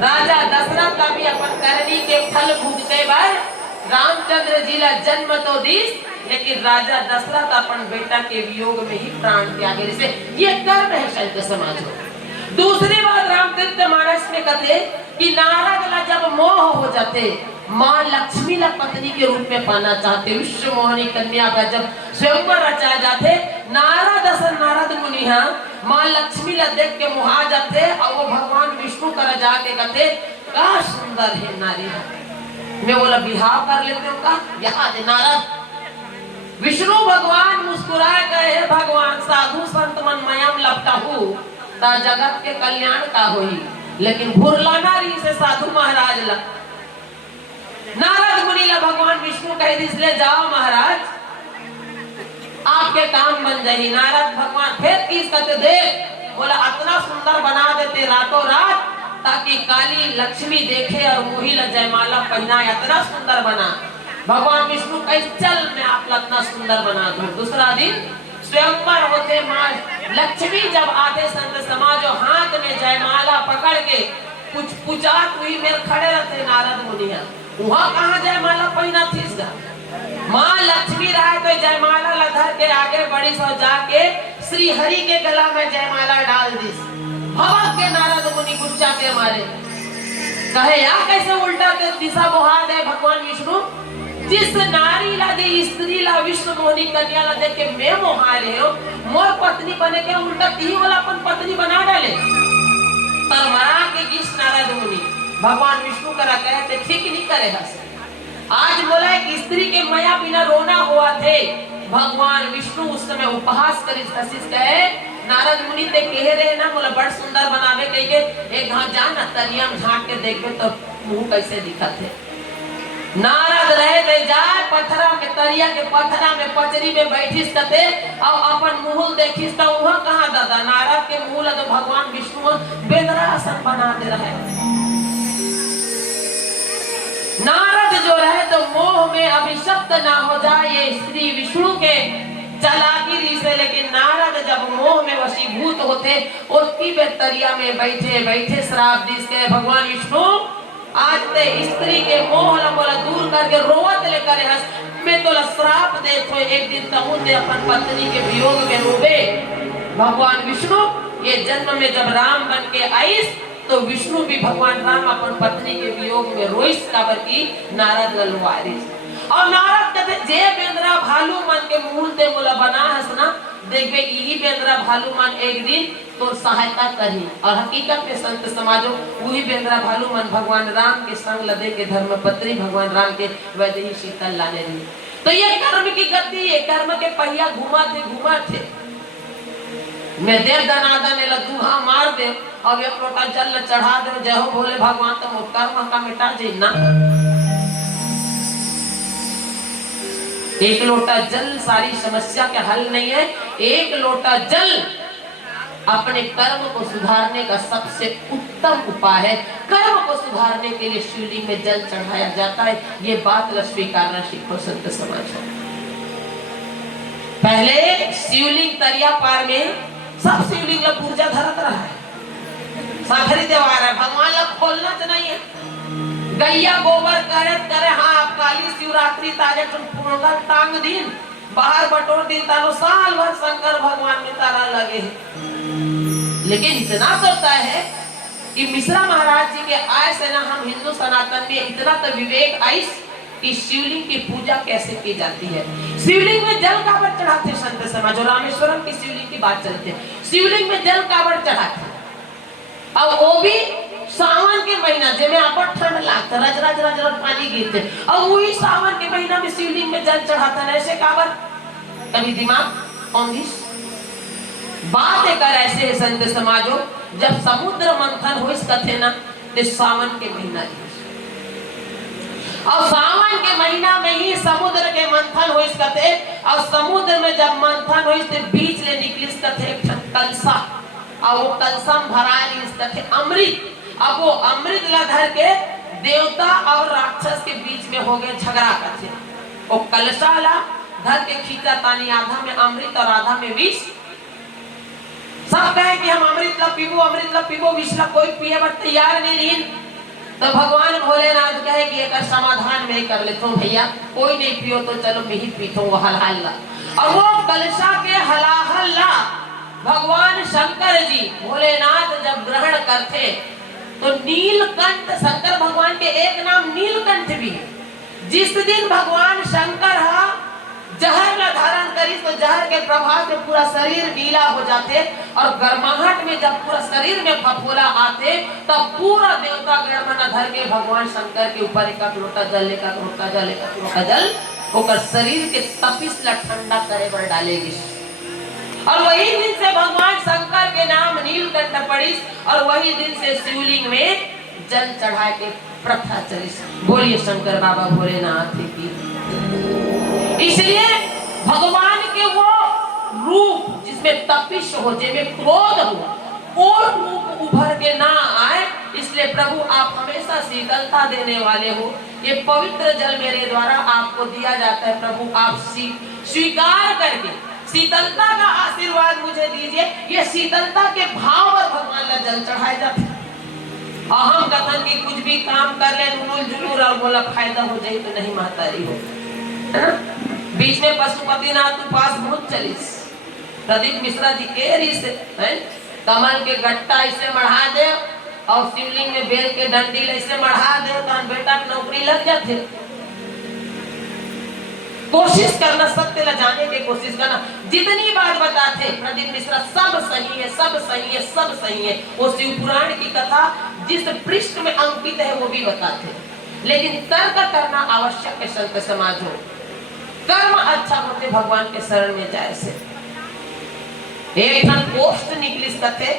राजा दशरथ का भी अपन करनी के फल भुगते बार रामचंद्र जी ला जन्म तो दीस, लेकिन राजा दशरथ अपन बेटा के वियोग में ही प्राण त्यागे। से ये कर्म है संत समाज को। दूसरी बात रामचरित मानस में कहते कि नारद ला जब मोह हो जाते, माँ लक्ष्मी ला पत्नी के रूप में पाना चाहते। विश्व मोहिनी कन्या का जब स्वयंवर रचाए जाते, नारद मुनि माँ लक्ष्मी ला देख के मुहा जाते और वो भगवान विष्णु कर जाके कहते का सुंदर है नारी है। मैं बोला बिहाव कर लेते हो का यहाँ दे नारद। विष्णु भगवान मुस्कुराए गए, भगवान साधु संत मन मयम लपटाहू ता जगत के कल्याण का होई, लेकिन भुरला नारी से साधु महाराज ला। नारद मुनि ला भगवान विष्णु कह दिसले जाओ महाराज आपके काम बन जाही। नारद भगवान फिर किस कहते देख, बोला इतना सुंदर बना देते रातों रात ताकि काली लक्ष्मी देखे और मुही ला जयमाला पहनाए, इतना सुंदर बना। भगवान विष्णु कहे चल मैं आपका इतना सुंदर बना दूं। दूसरा दिन स्वयंवर होते, माँ लक्ष्मी जब आते संत समाज हाथ में जयमाला पकड़ के कुछ पुचात हुई मेरे खड़े रहते नारद मुनिया, वहाँ कहाँ जयमाला पहना थी। माँ लक्ष्मी रहे तो जयमाला लधर के आगे बड़ी सो जाके श्री हरि के गला में जयमाला डाल दी। भवक के नारद मुनि गुस्सा के मारे कहे या कैसे उल्टा ते दिशा बुहा दे भगवान विष्णु। जिस नारी ला दे स्त्री ला विश्व मोहिनी कन्या ला देख के मैं मोहा रहे हो, मोर पत्नी बने के उल्टा ती वाला अपन पत्नी बना डाले। तरमरा के गिस नारद मुनि भगवान विष्णु करा कहते ठीक नहीं करे हस। आज बोला एक स्त्री के माया बिना रोना हुआ थे, भगवान विष्णु उस समय उपहास कर कहे नारद मुनि ते कह रहे ना, बोला बड़ सुंदर बनावे कह के एक घाट जा ना तलिया में झांक के देखबे तो मुंह कैसे दिखत है। नारद रहे ते जाए पथरा में तरिया के पथरा में पचरी में बैठिस तते और अपन मुंह देखिस तो वहां कहां दादा नारद के मुंह लगे भगवान विष्णु बेदरासन बना दे रहे। नारद जो रहे तो मोह में अभिशप्त ना हो जाए ये स्त्री विष्णु के चालाकी से, लेकिन नारद जब मोह में वशीभूत होते उसकी बेतरिया में बैठे बैठे श्राप दिस के भगवान विष्णु आज ते स्त्री के मोह ला बोला दूर करके रोवत लेकर हंस मैं तो श्राप दे तो एक दिन तमु ते अपन पत्नी के वियोग में रोवे। भगवान विष्णु ये जन्म में जब राम बन के आईस तो विष्णु भी भगवान राम अपन पत्नी के वियोग में रोइस काबर की नारद ललवारिस। और नारद कहते जे बेंद्रा भालू मन के मूल ते बोला बना हंसना देखबे यही बेंद्रा भालू मन एक दिन तो सहायता करी। और हकीकत में संत समाजों वही बेंद्रा भालू मन भगवान राम के संग लदे के धर्मपत्नी भगवान राम के वैदेही शीतल लाने रही। तो ये कर्म की गति ये कर्म के पहिया घुमा थे। मैं देव दनादन ने लूहा मार दे और एक लोटा जल चढ़ा दे जय हो भोले भगवान तो कर्म का मिटा जी ना। एक लोटा जल सारी समस्या का हल नहीं है। एक लोटा जल अपने कर्म को सुधारने का सबसे उत्तम उपाय है। कर्म को सुधारने के लिए शिवलिंग में जल चढ़ाया जाता है। ये बात स्वीकारना सीखो संत समाज। पहले शिवलिंग तरिया पार में सब शिवलिंग ला पूजा धरत रहा है, साखरी त्योहार है, भगवान ला खोलना तो नहीं है। गैया गोबर करे हाँ काली शिवरात्रि ताजे पूर्णगल टांग दिन बाहर बटोर दिन तानो साल भर शंकर भगवान में तारा लगे है। लेकिन इतना तो तय है कि मिश्रा महाराज जी के आय से ना हम हिंदू सनातन में इतना तो विवेक आइस कि शिवलिंग की पूजा कैसे की जाती है। शिवलिंग में जल कावड़ चढ़ाते संत समाज। और रामेश्वरम की शिवलिंग की बात चलते शिवलिंग में जल कावड़ चढ़ाते और वो भी सावन के महीना जिसमें आपको ठंड लगता रज रज रज रज पानी गिरते और वही सावन के महीना में शिवलिंग में जल चढ़ाता है। ऐसे कावड़ कभी दिमाग ऑंगिस बात कर ऐसे है संत समाजों। जब समुद्र मंथन हो इस कथे ना तो सावन के महीना और सावन के महीना में ही समुद्र के मंथन हो इस कथे और समुद्र में जब मंथन हो इस बीच ले निकली इस कथे कलसा और वो कलसा भरा इस कथे अमृत। अब वो अमृत ला धर के देवता और राक्षस के बीच में हो गए झगड़ा करते। वो कलशा ला धर के खींचा तानी आधा में अमृत और आधा में विष। सब कहे कि हम अमृत ला पीबो विष ला कोई पिए बट तैयार नहीं रही। तो भगवान भोलेनाथ कहे कि एक समाधान में कर ले तुम भैया कोई नहीं पियो तो चलो मैं ही पीता हूँ हलाल ला। और वो कलशा के हलाहल ला भगवान शंकर जी भोलेनाथ जब ग्रहण करते तो नीलकंठ शंकर भगवान के एक नाम नीलकंठ भी है। जिस दिन भगवान शंकर जहर ला धारण करी तो जहर के प्रभाव से पूरा शरीर नीला हो जाते और गर्माहट में जब पूरा शरीर में फफोला आते तब पूरा देवता गणमना धर के भगवान शंकर के ऊपर एक लोटा जल होकर शरीर के तपिश ला ठंडा करे बर डालेगी। और वही दिन से भगवान शंकर के नाम नीलकंठ पड़ी और वही दिन से शिवलिंग में जल चढ़ा के प्रथा चली। बोलिए शंकर बाबा भोलेनाथ की। इसलिए भगवान के वो रूप जिसमें तपिश हो, जिसमें क्रोध हो, और रूप उभर के ना आए, इसलिए प्रभु आप हमेशा शीतलता देने वाले हो। ये पवित्र जल मेरे द्वारा आपको दिया जाता है, प्रभु आप स्वीकार करके शीतलता का आशीर्वाद मुझे दीजिए। ये शीतलता के भाव पर भगवान का जल चढ़ाया जाता है। अहम कथन की कुछ भी काम कर ले नुनुल जुलूर और बोला फायदा हो जाए तो नहीं महतारी हो। बीच में पशुपतिनाथ के पास बहुत चलिस प्रदीप मिश्रा जी के रीस है, कमल के गट्टा ऐसे बढ़ा दे और शिवलिंग में बेल के डंडी ऐसे बढ़ा दे तो बेटा की नौकरी लग जाते। कोशिश करना, सत्य ला जाने की कोशिश करना। जितनी बार बताते प्रदीप मिश्रा सब सही है, सब सही है, सब सही है। वो शिव पुराण की कथा जिस पृष्ठ में अंकित है वो भी बताते, लेकिन तर्क करना आवश्यक है। संत समाज हो, कर्म अच्छा होते भगवान के शरण में जाए से। एक पोस्ट निकली कथे,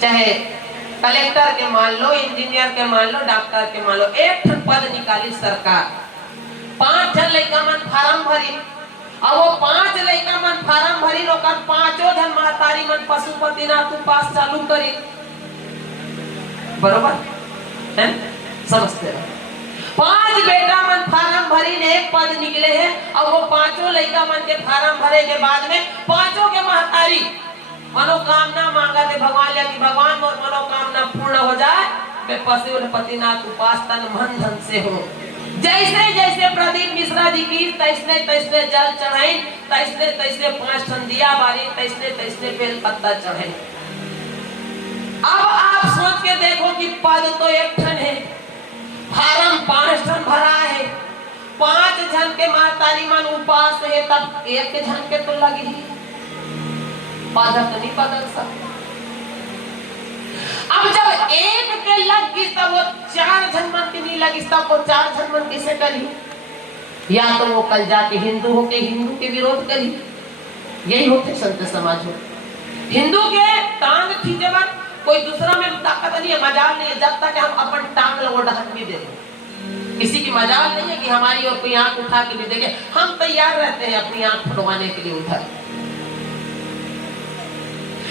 चाहे कलेक्टर के मान लो, इंजीनियर के मान लो, डॉक्टर के मान लो, एक पद निकाली सरकार। 5 जन लड़का मन फार्म भरी और वो 5 लड़का मन फार्म भरी लोग 5 जन महतारी मन पशुपतिनाथ पास चालू करी। बरोबर है, समझते रहो। 5 बेटा मन फार्म भरी ने एक पद निकले हैं और वो 5 लड़का मन के फार्म भरे के बाद में 5 के महतारी मनोकामना मांगा थे भगवान ले कि भगवान मोर मनोकामना पूर्ण हो जाए, मैं पशुपतिनाथ उपास तन मन धन से हो। जैसे जैसे प्रदीप मिश्रा जी की तैसने तैसने जल चढ़ाई, तैसने तैसने 5 ठन दिया बारी, तैसने तैसने बेल पत्ता चढ़े। अब आप सोच के देखो कि पद तो एक ठन है, फार्म 5 ठन भरा है, 5 जन के महतारी मन उपास है, तब एक जन के तो लगी पद तो नहीं बदल सकता। अब जब एक के लग गई तब वो 4 जन मन की नहीं लगी, तब वो 4 जन मन किसे करी? या तो वो कल जाके हिंदू होके हिंदू के विरोध करी। यही होते संत समाज हो। हिंदू के टांग खींचे बार कोई दूसरा में ताकत नहीं है, मजाल नहीं है, जब तक हम अपन टांग लगो ढक भी दे। किसी की मजाल नहीं है कि हमारी और कोई आंख उठा के भी देखे। हम तैयार रहते हैं अपनी आंख फुटवाने के लिए उठा।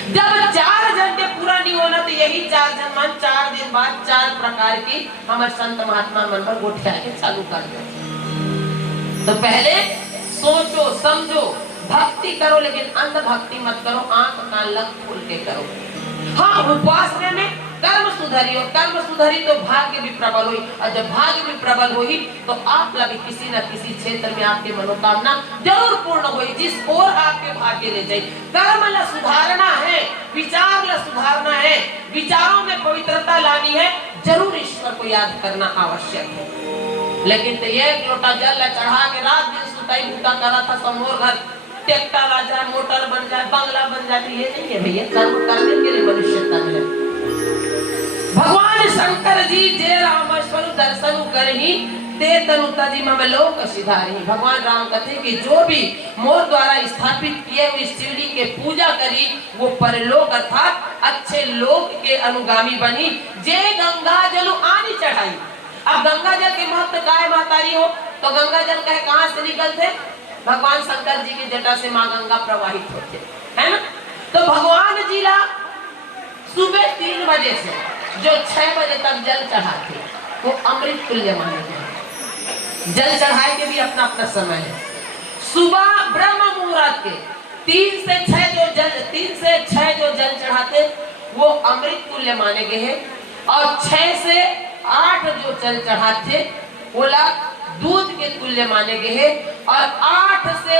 जब 4 जन के पूरा नहीं होना तो यही 4 जन मन 4 दिन बाद 4 प्रकार की हमारे संत महात्मा मन पर गोठिया के चालू कर दे। तो पहले सोचो समझो, भक्ति करो, लेकिन अंध भक्ति मत करो, आंख कान लग खोल के करो। हाँ, उपासना में कर्म सुधरी और कर्म सुधरी तो भाग्य भी प्रबल हुई, और जब भाग्य भी प्रबल हुई तो आप भी किसी न किसी क्षेत्र में आपकी मनोकामना जरूर पूर्ण हुई, जिस ओर आपके भाग्य ले जाए। कर्म ला सुधारना है, विचार ला सुधारना है, विचारों में पवित्रता लानी है, जरूर ईश्वर को याद करना आवश्यक है। लेकिन तो एक लोटा जल ला चढ़ा के रात दिन सुताई बूटा करा था, समोर घर ट्रैक्टर आ जाए, मोटर बन जाए, बंगला बन जाए, ये नहीं है भैया। कर्म करने के लिए मनुष्य तन है। भगवान शंकर जी जे रामेश्वर दर्शन करही ते तनु तजी मम लोक सिधारही। भगवान राम कहते कि जो भी मोर द्वारा स्थापित किए हुए शिवलिंग के पूजा करी वो परलोक अर्थात अच्छे लोक के अनुगामी बनी। जे गंगा जल आनी चढ़ाई। अब गंगा जल के महत्व काय महतारी हो तो गंगा जल कहे कहां से निकलते? भगवान शंकर जी की जटा से मां गंगा प्रवाहित होते है ना। तो भगवान जी ला सुबह 3 बजे से जो 6 बजे तक जल चढ़ाते वो अमृत तुल्य माने गए। जल चढ़ाए के भी अपना अपना समय है। सुबह ब्रह्म मुहूर्त के 3 से 6 जो जल चढ़ाते वो अमृत तुल्य माने गए हैं, और 6 से 8 जो जल चढ़ाते वो ला दूध के तुल्य माने गए हैं, और 8 से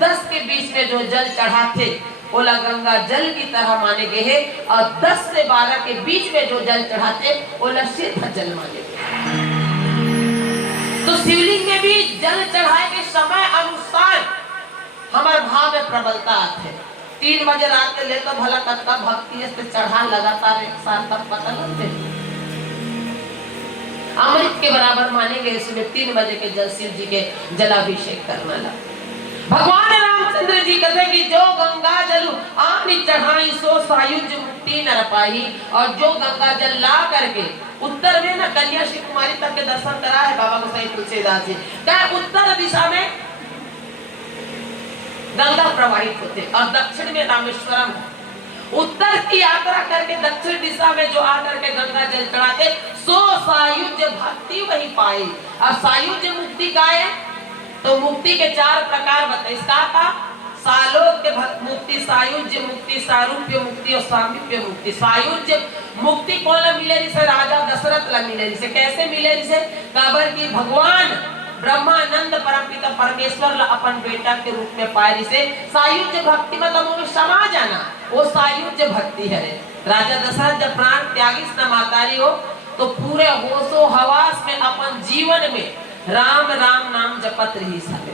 10 के बीच में जो जल चढ़ाते ओला गंगा जल की तरह माने गए है, और 10 से 12 के बीच में जो जल चढ़ाते ओला सिद्ध जल माने गए। तो शिवलिंग में भी जल चढ़ाए के समय अनुसार हमारे भाव में प्रबलता आते। 3 बजे रात के ले तो भला कत्ता भक्ति से चढ़ा लगातार 1 साल तक पता लगते अमृत के बराबर माने गए। इसमें 3 बजे के जल शिव जी के जलाभिषेक करना लगा। भगवान रामचंद्र जी कहते कि जो गंगा जल आनी चढ़ाई सो सायुज मुक्ति न पाई, और जो गंगा जल ला करके उत्तर में ना कन्याश्री कुमारी तक के दर्शन करा है बाबा गोसाई तुलसीदास जी। उत्तर दिशा में गंगा प्रवाहित होते और दक्षिण में रामेश्वरम। उत्तर की यात्रा करके दक्षिण दिशा में जो आकर के गंगा जल चढ़ाते सो सायुज भक्ति वही पाई। अब सायुज मुक्ति का है तो मुक्ति के 4 प्रकार बताए। इसका था सालोक्य मुक्ति, सायुज्य मुक्ति, सारूप्य मुक्ति और सामीप्य मुक्ति। सायुज्य मुक्ति कौन मिले? जिसे राजा दशरथ ला मिले। जिसे कैसे मिले? जिसे काबर की भगवान ब्रह्मानंद परमपिता परमेश्वर ला अपन बेटा के रूप में पाए। जिसे सायुज्य भक्ति मतलब में समा जाना, वो सायुज्य भक्ति है। राजा दशरथ जब प्राण त्यागी न मातारी हो तो पूरे होशो हवास में अपन जीवन में राम राम नाम जपत रही सब।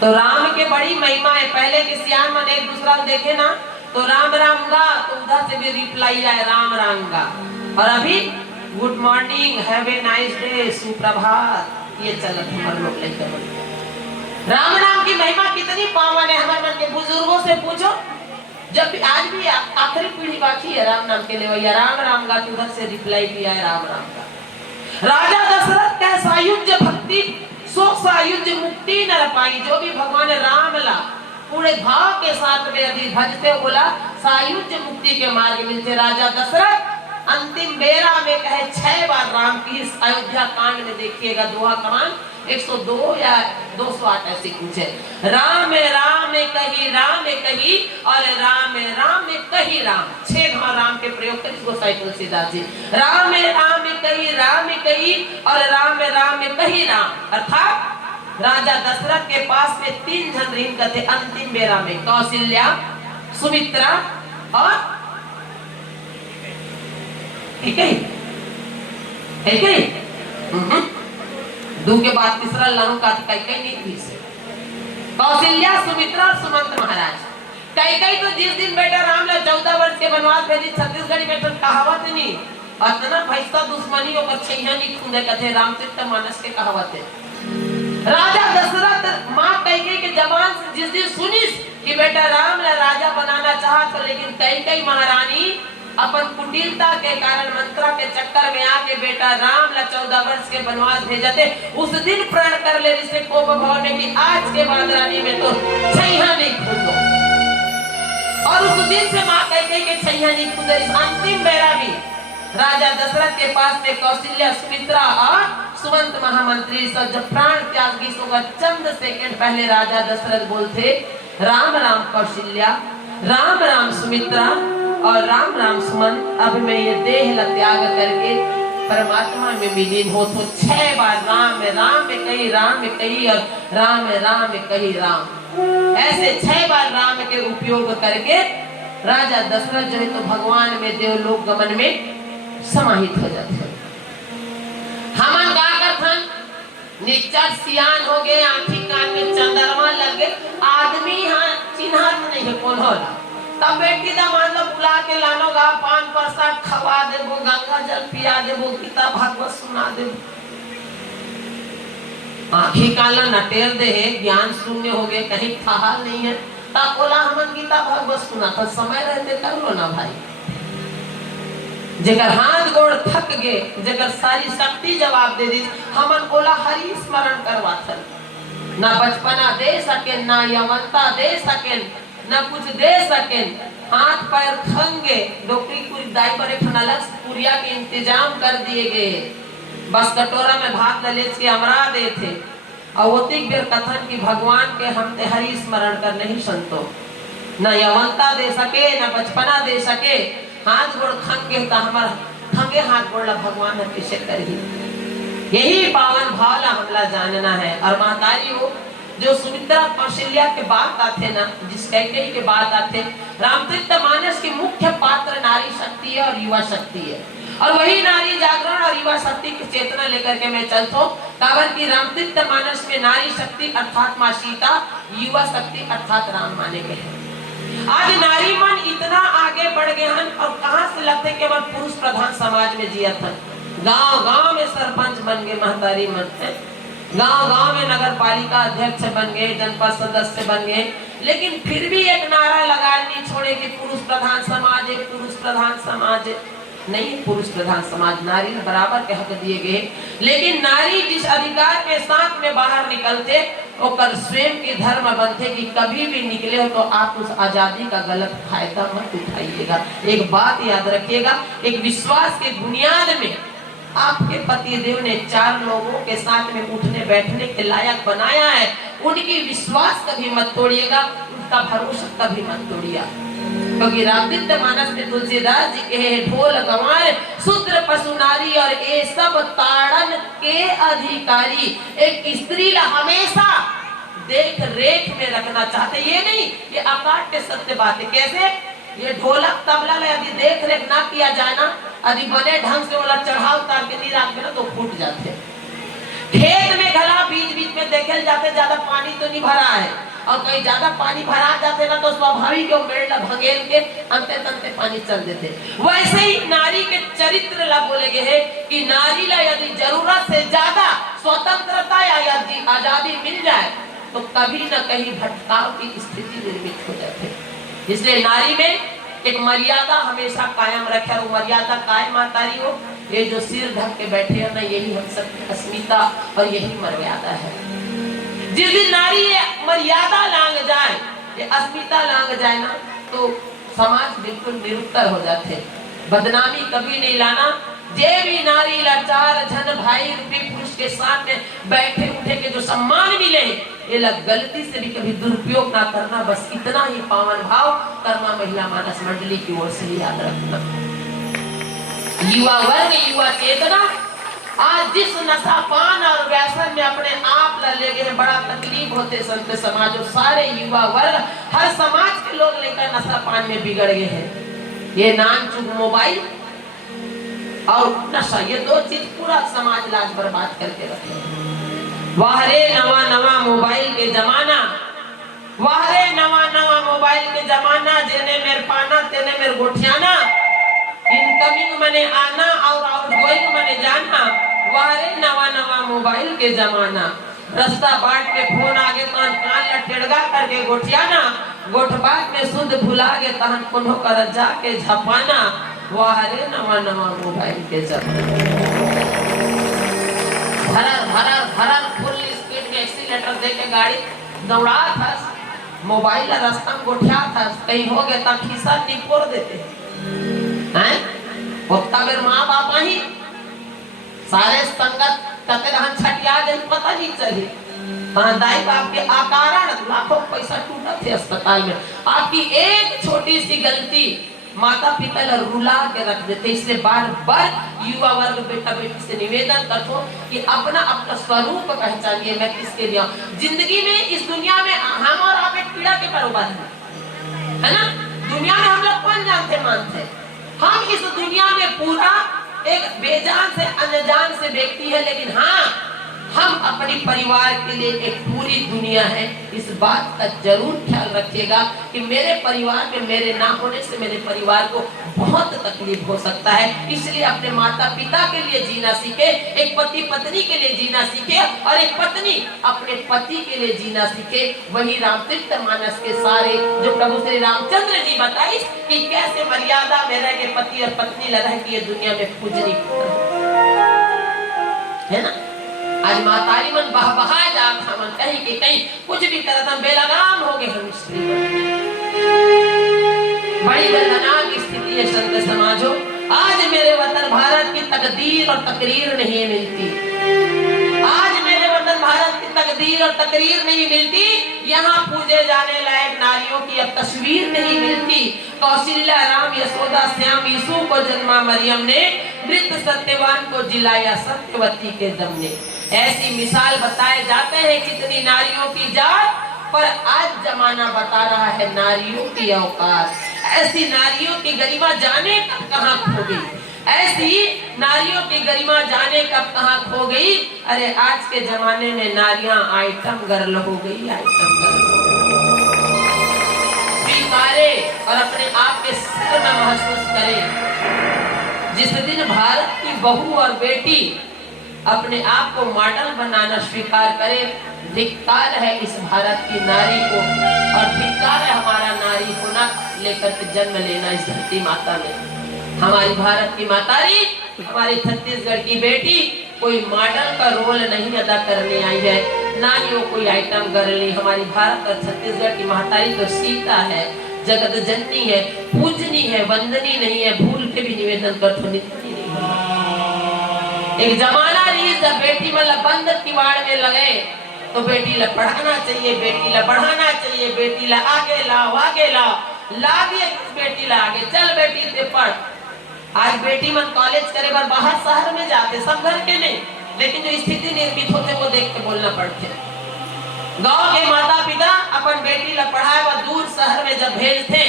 तो राम के बड़ी महिमा है। पहले के सियान मन एक दूसरा देखे ना तो राम राम गा तो उधर से भी रिप्लाई आए राम राम गा। और अभी good morning, have a nice day, सुप्रभात, ये चलत हमारे लोग लेकर। राम नाम की महिमा कितनी पावन है। हमारे मन के बुजुर्गों से पूछो, जब भी आज भी आखिरी पीढ़ी बाकी है राम नाम के लिए राम राम गा, उधर से रिप्लाई भी आए राम राम का। राजा दशरथ का सायुज्य भक्ति सो सायुज्य मुक्ति न पाई। जो भी भगवान राम ला पूरे भाव के साथ में यदि भजते बोला सायुज्य मुक्ति के मार्ग मिलते। राजा दशरथ अंतिम बेरा में कहे 6 बार राम की। इस अयोध्या कांड में देखिएगा दोहा कमान 102 या 208 ऐसी कुछ है। राम राम कही और राम राम कही राम। 6 राम के प्रयोग कर गोसाई तुलसीदास जी। राम कही और राम राम कही राम। अर्थात राजा दशरथ के पास में 3 जन ऋण थे अंतिम बेरा में, कौशल्या, सुमित्रा और दो के बाद तीसरा लाहू का कैकेयी नहीं थी। कौशल्या, सुमित्रा और सुमंत महाराज। कैकेयी तो जिस दिन बेटा राम ला 14 वर्ष के वनवास भेजी छत्तीसगढ़ी में कहावत नहीं अतना भैसा दुश्मनी और छैया नहीं खुदे कथे रामचरितमानस के कहावत है। राजा दशरथ मां कैकेयी के जबान से जिस दिन सुनी कि बेटा राम ला राजा बनाना चाहत, लेकिन कैकेयी महारानी अपन कुटिलता के कारण मंत्रा के चक्कर में आके बेटा राम ला 14 वर्ष के वनवास भेजते। उस दिन प्रण कर ले जिसे कोप भाव ने कि आज के बाद रानी में तो छैया नहीं खुदो। और उस दिन से मां कैकेयी के छैया नहीं खुदे। अंतिम बेरा भी राजा दशरथ के पास में कौशल्या, सुमित्रा और सुमंत महामंत्री सब जब प्राण त्यागी सोगा चंद सेकंड पहले राजा दशरथ बोलते राम राम कौशल्या, राम राम सुमित्रा और राम राम सुमंत, अब मैं ये देह ला त्याग करके परमात्मा में विलीन हो। तो 6 बार राम राम कही और राम राम कही राम। ऐसे 6 बार राम के उपयोग करके राजा दशरथ जो है तो भगवान में देवलोक गमन में समाहित हो जाते हैं। हमन का करथन निश्चर सियान हो गए, आंखी कान में चंद्रमा लग गए, आदमी हाँ चिन्हत नहीं है कौन होला। तब बेटी दामाद बुला के लानो गा, पान प्रसाद खवा देबो, गंगा जल पिया देबो, गीता भागवत सुना देबो। आंखी काला नटेर दे है, ज्ञान शून्य हो गए, कहीं ठहाल नहीं है। तब बोला हमन गीता भागवत सुना तो समय रहते कर लो ना भाई। जेकर हाथ गोड़ थक गए, जेकर सारी शक्ति जवाब दे दी, हमन बोला हरि स्मरण करवाथन। ना बचपना दे सके, ना यवनता दे सके, ना कुछ दे सके, हाथ पैर खंगे, डॉक्टरी पूरी दाई पर एक अलग पुरिया के इंतजाम कर दिए गए। बस कटोरा में भात ललेच के अमरा दे थे। और ओतिक बेर कथन की भगवान के हम हरि स्मरण कर नहीं संतो। न यवनता दे सके, न बचपना दे सके, हाथ गोड़ खंगे तो हमारा खंगे हाथ गोड़ भगवान किसे करी। यही पावन भाव ला हमला जानना है। और महतारी हो जो सुमित्रा कौशल्या के बाद आते ना, जिस कैकेयी के बाद आते, रामचरितमानस की मुख्य पात्र नारी शक्ति है और युवा शक्ति है। और वही नारी जागरण और युवा शक्ति की चेतना लेकर के मैं चलता हूँ। काबर की रामचरितमानस में नारी शक्ति अर्थात माँ सीता, युवा शक्ति अर्थात राम माने गए हैं। आज नारी मन इतना आगे बढ़ गए हैं और कहां से लगते केवल पुरुष प्रधान समाज में जिया था। गांव गांव में सरपंच बन गए, महतारी मन है, गांव गांव में नगर पालिका अध्यक्ष बन गए, जनपद सदस्य बन गए, लेकिन फिर भी एक नारा लगा नहीं छोड़े कि पुरुष प्रधान समाज है, पुरुष प्रधान समाज है। नहीं, पुरुष प्रधान समाज, नारी बराबर के हक दिए गए, लेकिन नारी जिस अधिकार के साथ में बाहर निकलते वो कर स्वयं के धर्म बनते कि कभी भी निकले हो तो आप उस आजादी का गलत फायदा मत उठाइएगा। एक बात याद रखिएगा, एक विश्वास के बुनियाद में आपके पतिदेव ने 4 लोगों के साथ में उठने बैठने के लायक बनाया है, उनकी विश्वास कभी मत तोड़िएगा, उनका भरोसा कभी मत तोड़िएगा। क्योंकि रामचरितमानस में तुलसीदास जी के ढोल गंवार शूद्र पशु नारी और ये सब ताड़न के अधिकारी, एक स्त्री ला हमेशा देख रेख में रखना चाहते। ये नहीं, ये अकाट्य सत्य बात है। कैसे? ये ढोलक तबला ला यदि देख रेख ना किया जाए ना, यदि बने ढंग से वाला चढ़ाव उतार के नहीं रख ना तो फूट जाते। खेत में घला बीच बीच में देखे जाते, ज्यादा पानी तो नहीं भरा है, और कहीं ज्यादा पानी भरा जाते ना तो स्वाभाविक मेड़ भगेल के अंते तंते पानी चल देते। वैसे ही नारी के चरित्र ला बोले गए है कि नारी ला यदि जरूरत से ज्यादा स्वतंत्रता या आजादी मिल जाए तो कभी न कहीं भटकाव की स्थिति निर्मित हो जाती है। इसलिए नारी में एक मर्यादा हमेशा कायम रखे, और मर्यादा कायम आतारी हो। ये जो सिर ढक के बैठे हैं ना, यही हम सबकी अस्मिता और यही मर्यादा है। जिस दिन नारी ये मर्यादा लांग जाए, ये अस्मिता लांग जाए ना, तो समाज बिल्कुल निरुत्तर हो जाते। बदनामी कभी नहीं लाना। जे भी नारी लाचार झन भाई रूपी पुरुष के साथ में बैठे उठे के जो सम्मान मिले, ये लग गलती से भी कभी दुरुपयोग ना करना। बस इतना ही पावन भाव कर्मा महिला मानस मंडली की ओर से याद रखना। युवा वर्ग, युवा चेतना आज जिस नशा पान और व्यसन में अपने आप ले गए, बड़ा तकलीफ होते संत समाज और सारे युवा वर्ग, हर समाज के लोग लेकर नशा पान में बिगड़ गए हैं। ये नाम चुप मोबाइल और नशा, ये 2 चीज पूरा समाज लाज बर्बाद करके रखे। वाहरे नवा नवा मोबाइल के जमाना, वाहरे नवा नवा मोबाइल के जमाना, जेने मेरे पाना तेने मेरे गोठियाना, इनकमिंग मने आना और आउटगोइंग मने जाना। वाहरे नवा नवा मोबाइल के जमाना, रास्ता बाट के फोन आगे कान ला टेढ़गा करके गोठियाना, गोठबाग में शुद्ध भुला के तहन कोनो कर जाके झपाना। वाहरे नवा नवा मोबाइल के जमाना, भरर फुल स्पीड में एक्सीलेटर देके गाड़ी दौड़ा था, मोबाइल रास्ता में गोठिया था, कहीं हो गया तो खिसा निपोर देते हैं। उतना बेर माँ बाप ही सारे संगत तक छटिया गई, पता नहीं चली। दाई बाप के अकारण लाखों पैसा टूटा थे अस्पताल में। आपकी एक छोटी सी गलती माता पिता रुला के रख देते। इसलिए बार बार युवा वर्ग बेटा बेटी से निवेदन करता हूँ कि अपना अपना स्वरूप पहचानिए। मैं किसके लिए जिंदगी में, इस दुनिया में हम और आप एक कीड़ा के कारोबार है ना। दुनिया में हम लोग कौन जानते मानते, हम इस दुनिया में पूरा एक बेजान से अनजान से व्यक्ति है, लेकिन हाँ हम अपने परिवार के लिए एक पूरी दुनिया है। इस बात का जरूर ख्याल रखिएगा कि मेरे परिवार में मेरे ना होने से मेरे परिवार को बहुत तकलीफ हो सकता है। इसलिए अपने माता पिता के लिए जीना सीखे, एक पति पत्नी के लिए जीना सीखे, और एक पत्नी अपने पति के लिए जीना सीखे। वही रामचरितमानस के सारे जो प्रभु श्री रामचंद्र जी बताई कि कैसे मर्यादा में रह के पति और पत्नी लगा कि ये दुनिया में पूजनी है ना। आज मातारी मन बहा जात हमन कहीं कि कहीं कुछ भी करत हम बेलगाम हो गए हम स्त्री। बड़ी दर्दनाक स्थिति है संत समाजो। आज मेरे वतन भारत की तकदीर और तकरीर नहीं मिलती। आज मेरे वतन भारत की तकदीर और तकरीर नहीं मिलती। यहाँ पूजे जाने लायक नारियों की अब तस्वीर नहीं मिलती। कौशल्या राम यशोदा श्याम यीशु को जन्मा मरियम ने, मृत सत्यवान को जिलाया सत्यवती के दम ने। ऐसी मिसाल बताए जाते हैं कितनी नारियों की जात, पर आज जमाना बता रहा है नारियों की औकात। ऐसी नारियों की गरिमा जाने कब कहाँ खो गई, ऐसी नारियों की गरिमा जाने कब कहाँ खो गई। अरे आज के जमाने में नारियां आइटम गर्ल हो गई, आइटम गर्ल स्वीकारे और अपने आप के सर में महसूस करें। जिस दिन भारत की बहू और बेटी अपने आप को मॉडल बनाना स्वीकार करे, धिक्कार है इस भारत की नारी को और धिक्कार है हमारा नारी होना लेकर के जन्म लेना इस धरती माता में। हमारी भारत की मातारी, हमारी छत्तीसगढ़ की बेटी कोई मॉडल का रोल नहीं अदा करने आई है, ना ही वो कोई आइटम गर्ल। हमारी भारत और छत्तीसगढ़ की मातारी तो सीता है, जगत जननी है, पूजनी है, वंदनी नहीं है, भूल के भी निवेदन कर तो निंदनी नहीं। एक जमाना रही जब बेटी मतलब बंद किवाड़ में लगे तो बेटी ला पढ़ाना चाहिए, बेटी ला बढ़ाना चाहिए, बेटी ला आगे लाओ, आगे लाओ, ला दिए बेटी ला आगे, चल बेटी से पढ़। आज बेटी मन कॉलेज करे बार बाहर शहर में जाते, सब घर के नहीं, लेकिन जो स्थिति निर्मित होते वो देख के बोलना पड़ते। गांव के माता पिता अपन बेटी ला पढ़ाए व दूर शहर में जब भेजते,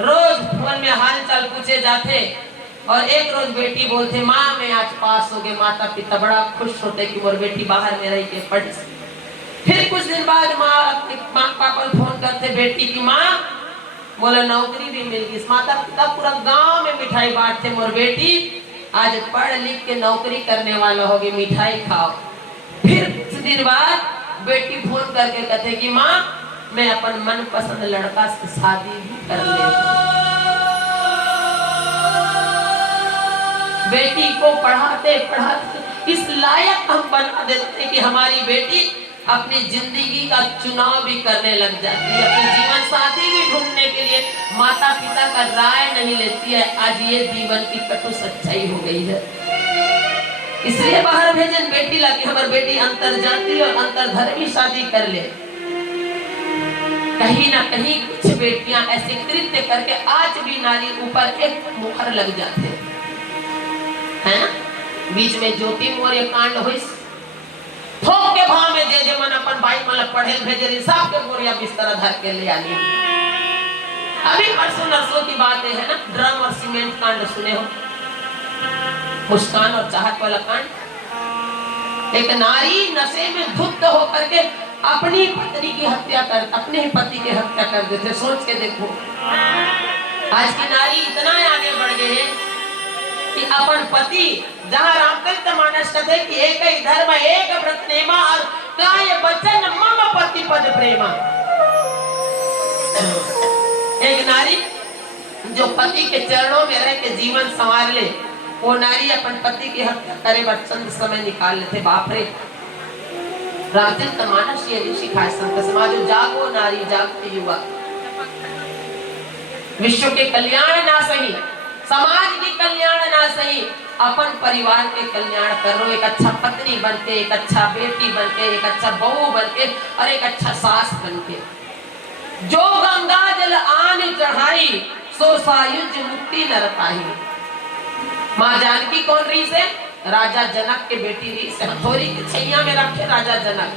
रोज फोन में हाल चाल पूछे जाते और एक रोज बेटी बोलते माँ मैं आज पास हो गए। माता पिता बड़ा खुश होते कि मोर बेटी बाहर में रह के पढ़। फिर कुछ दिन बाद माँ पापा को फोन करते बेटी की माँ बोले नौकरी भी मिल गई। माता पिता पूरा गांव में मिठाई बांटते, मोर बेटी आज पढ़ लिख के नौकरी करने वाला होगी, मिठाई खाओ। फिर कुछ दिन बाद बेटी फोन करके कहते कि माँ मैं अपन मनपसंद लड़का से शादी भी कर ले। बेटी को पढ़ाते पढ़ाते इस लायक हम बना देते कि हमारी बेटी अपनी जिंदगी का चुनाव भी करने लग जाती है, अपनी जीवन साथी भी ढूंढने के लिए माता पिता का राय नहीं लेती है। आज ये जीवन की कटु सच्चाई हो गई है, इसलिए बाहर भेजन बेटी ला कि हमारी बेटी अंतर जाति और अंतर धर्मी शादी कर ले। कहीं ना कहीं कुछ बेटियां ऐसे कृत्य करके आज भी नारी ऊपर एक मुहर लग जाते हैं। बीच में ज्योति मौर्य कांड हुई, थोक के भाव में जे मन अपन भाई मतलब पढ़े भेजे सब के बोरिया बिस्तर धर के ले आनी। अभी परसों नरसों की बात है ना, ड्रम और सीमेंट कांड सुने हो, मुस्कान और चाहत वाला कांड। एक नारी नशे में धुत होकर के अपनी पत्नी की हत्या कर, अपने ही पति की हत्या कर देते। सोच के देखो आज की नारी इतना आगे बढ़ गए हैं कि अपन पति जहाँ रामचरित मानस कहते कि एक ही धर्म एक व्रत नेमा और काय वचन मम पति पद प्रेमा। एक नारी जो पति के चरणों में रह के जीवन संवार ले, वो नारी अपन पति की हत्या करे पर चंद समय निकाल लेते। बाप रे, रामचरित मानस ये सिखाए संत समाज जागो नारी जागते युवा। विश्व के कल्याण ना सही, समाज की कल्याण ना सही, अपन परिवार के कल्याण करो। एक अच्छा पत्नी बनके, एक अच्छा बेटी बनके, एक अच्छा बहू बनके और एक अच्छा सास बनके। जो गंगा जल आन चढ़ाई सो सायुज मुक्ति नर पाई। माँ जानकी कौन रही से? राजा जनक के बेटी रही से। हथौड़ी की छैया में रखे राजा जनक।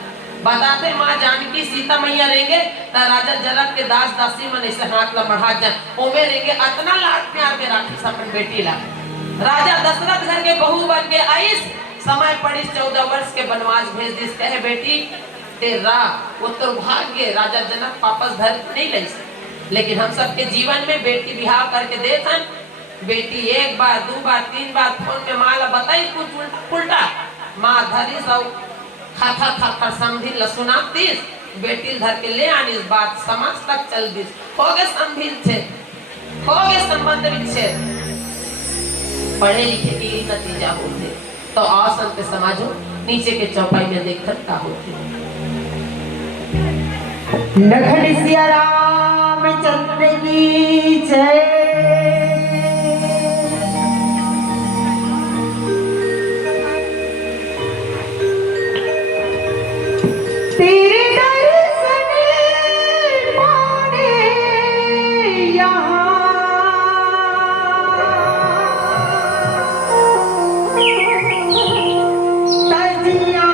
बताते माँ जानकी सीता मैया रहेंगे तो राजा जनक के दास दासी मन ऐसे हाथ ला बढ़ा जाए ओमे रहेंगे। इतना लाड प्यार में राखी अपन बेटी ला। राजा दशरथ घर के बहू बन के आईस, समय पड़ी 14 वर्ष के वनवास भेज दिस। कहे बेटी तेरा वो तो भाग्य राजा जनक वापस घर नहीं ले, लेकिन हम सबके जीवन में बेटी बिहाव करके देखन। बेटी एक बार, दो बार, 3 बार फोन में माँ ला बताई कुछ उल्टा, माँ धरी सब खाता खाता समझी ल सुनातीस, बेटी धर के ले आनी बात समाज तक चल दिस। हो गए संभिल छे, हो गए संबंध विच्छेद। पढ़े लिखे की नतीजा होते तो आसन के समाजो नीचे के चौपाई में देखकर का होते। लखन सिया रामचंद्र की जय। तेरे दर्शन पाने यहाँ तजिया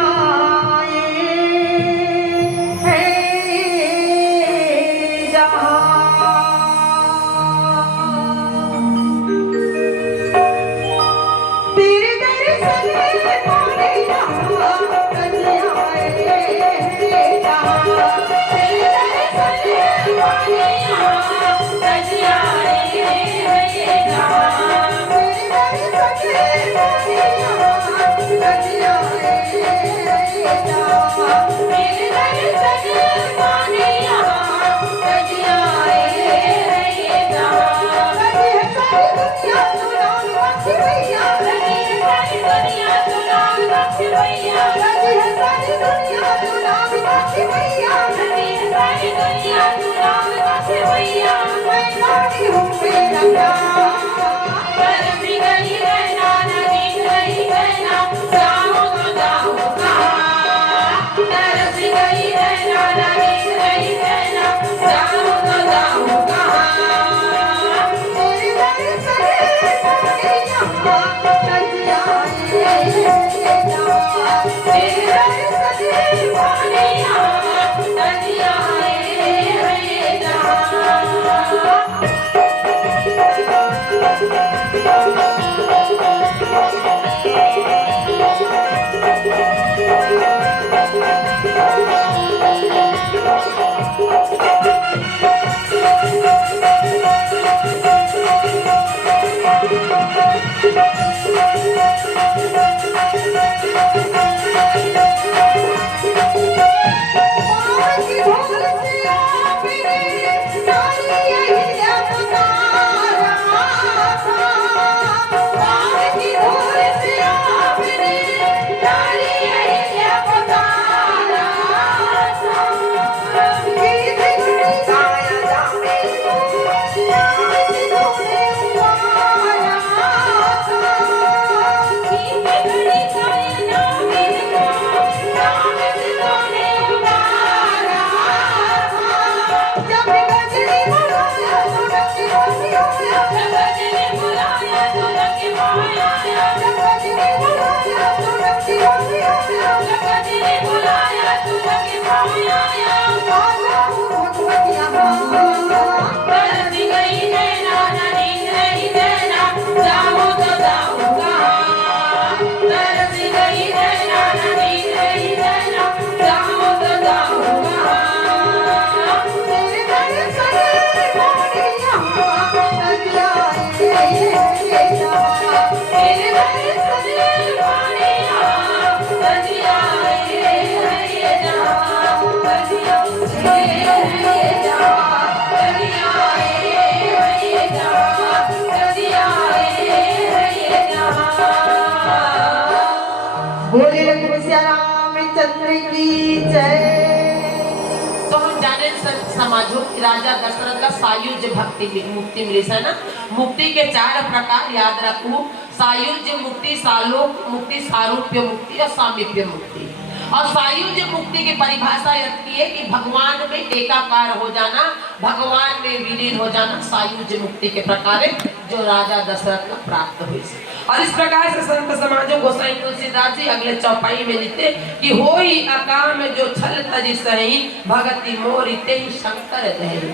तो हम जाने समाजों की राजा दशरथ का सायुज्य भक्ति मुक्ति मिली है ना। मुक्ति के 4 प्रकार याद रखो, सायुज्य मुक्ति, सालोक मुक्ति, सारूप्य मुक्ति और सामीप्य मुक्ति। और सायुज्य मुक्ति की परिभाषा यह है कि भगवान में एकाकार हो जाना, भगवान में विलीन हो जाना सायुज्य मुक्ति के प्रकार जो राजा दशरथ को प्राप्त हुई। और इस प्रकार से संत समाजों गोसाई तुलसीदास जी अगले चौपाई में लिखते कि होई अकाम जो छल तज सही, भगति मोरी ते शंकर दहरी।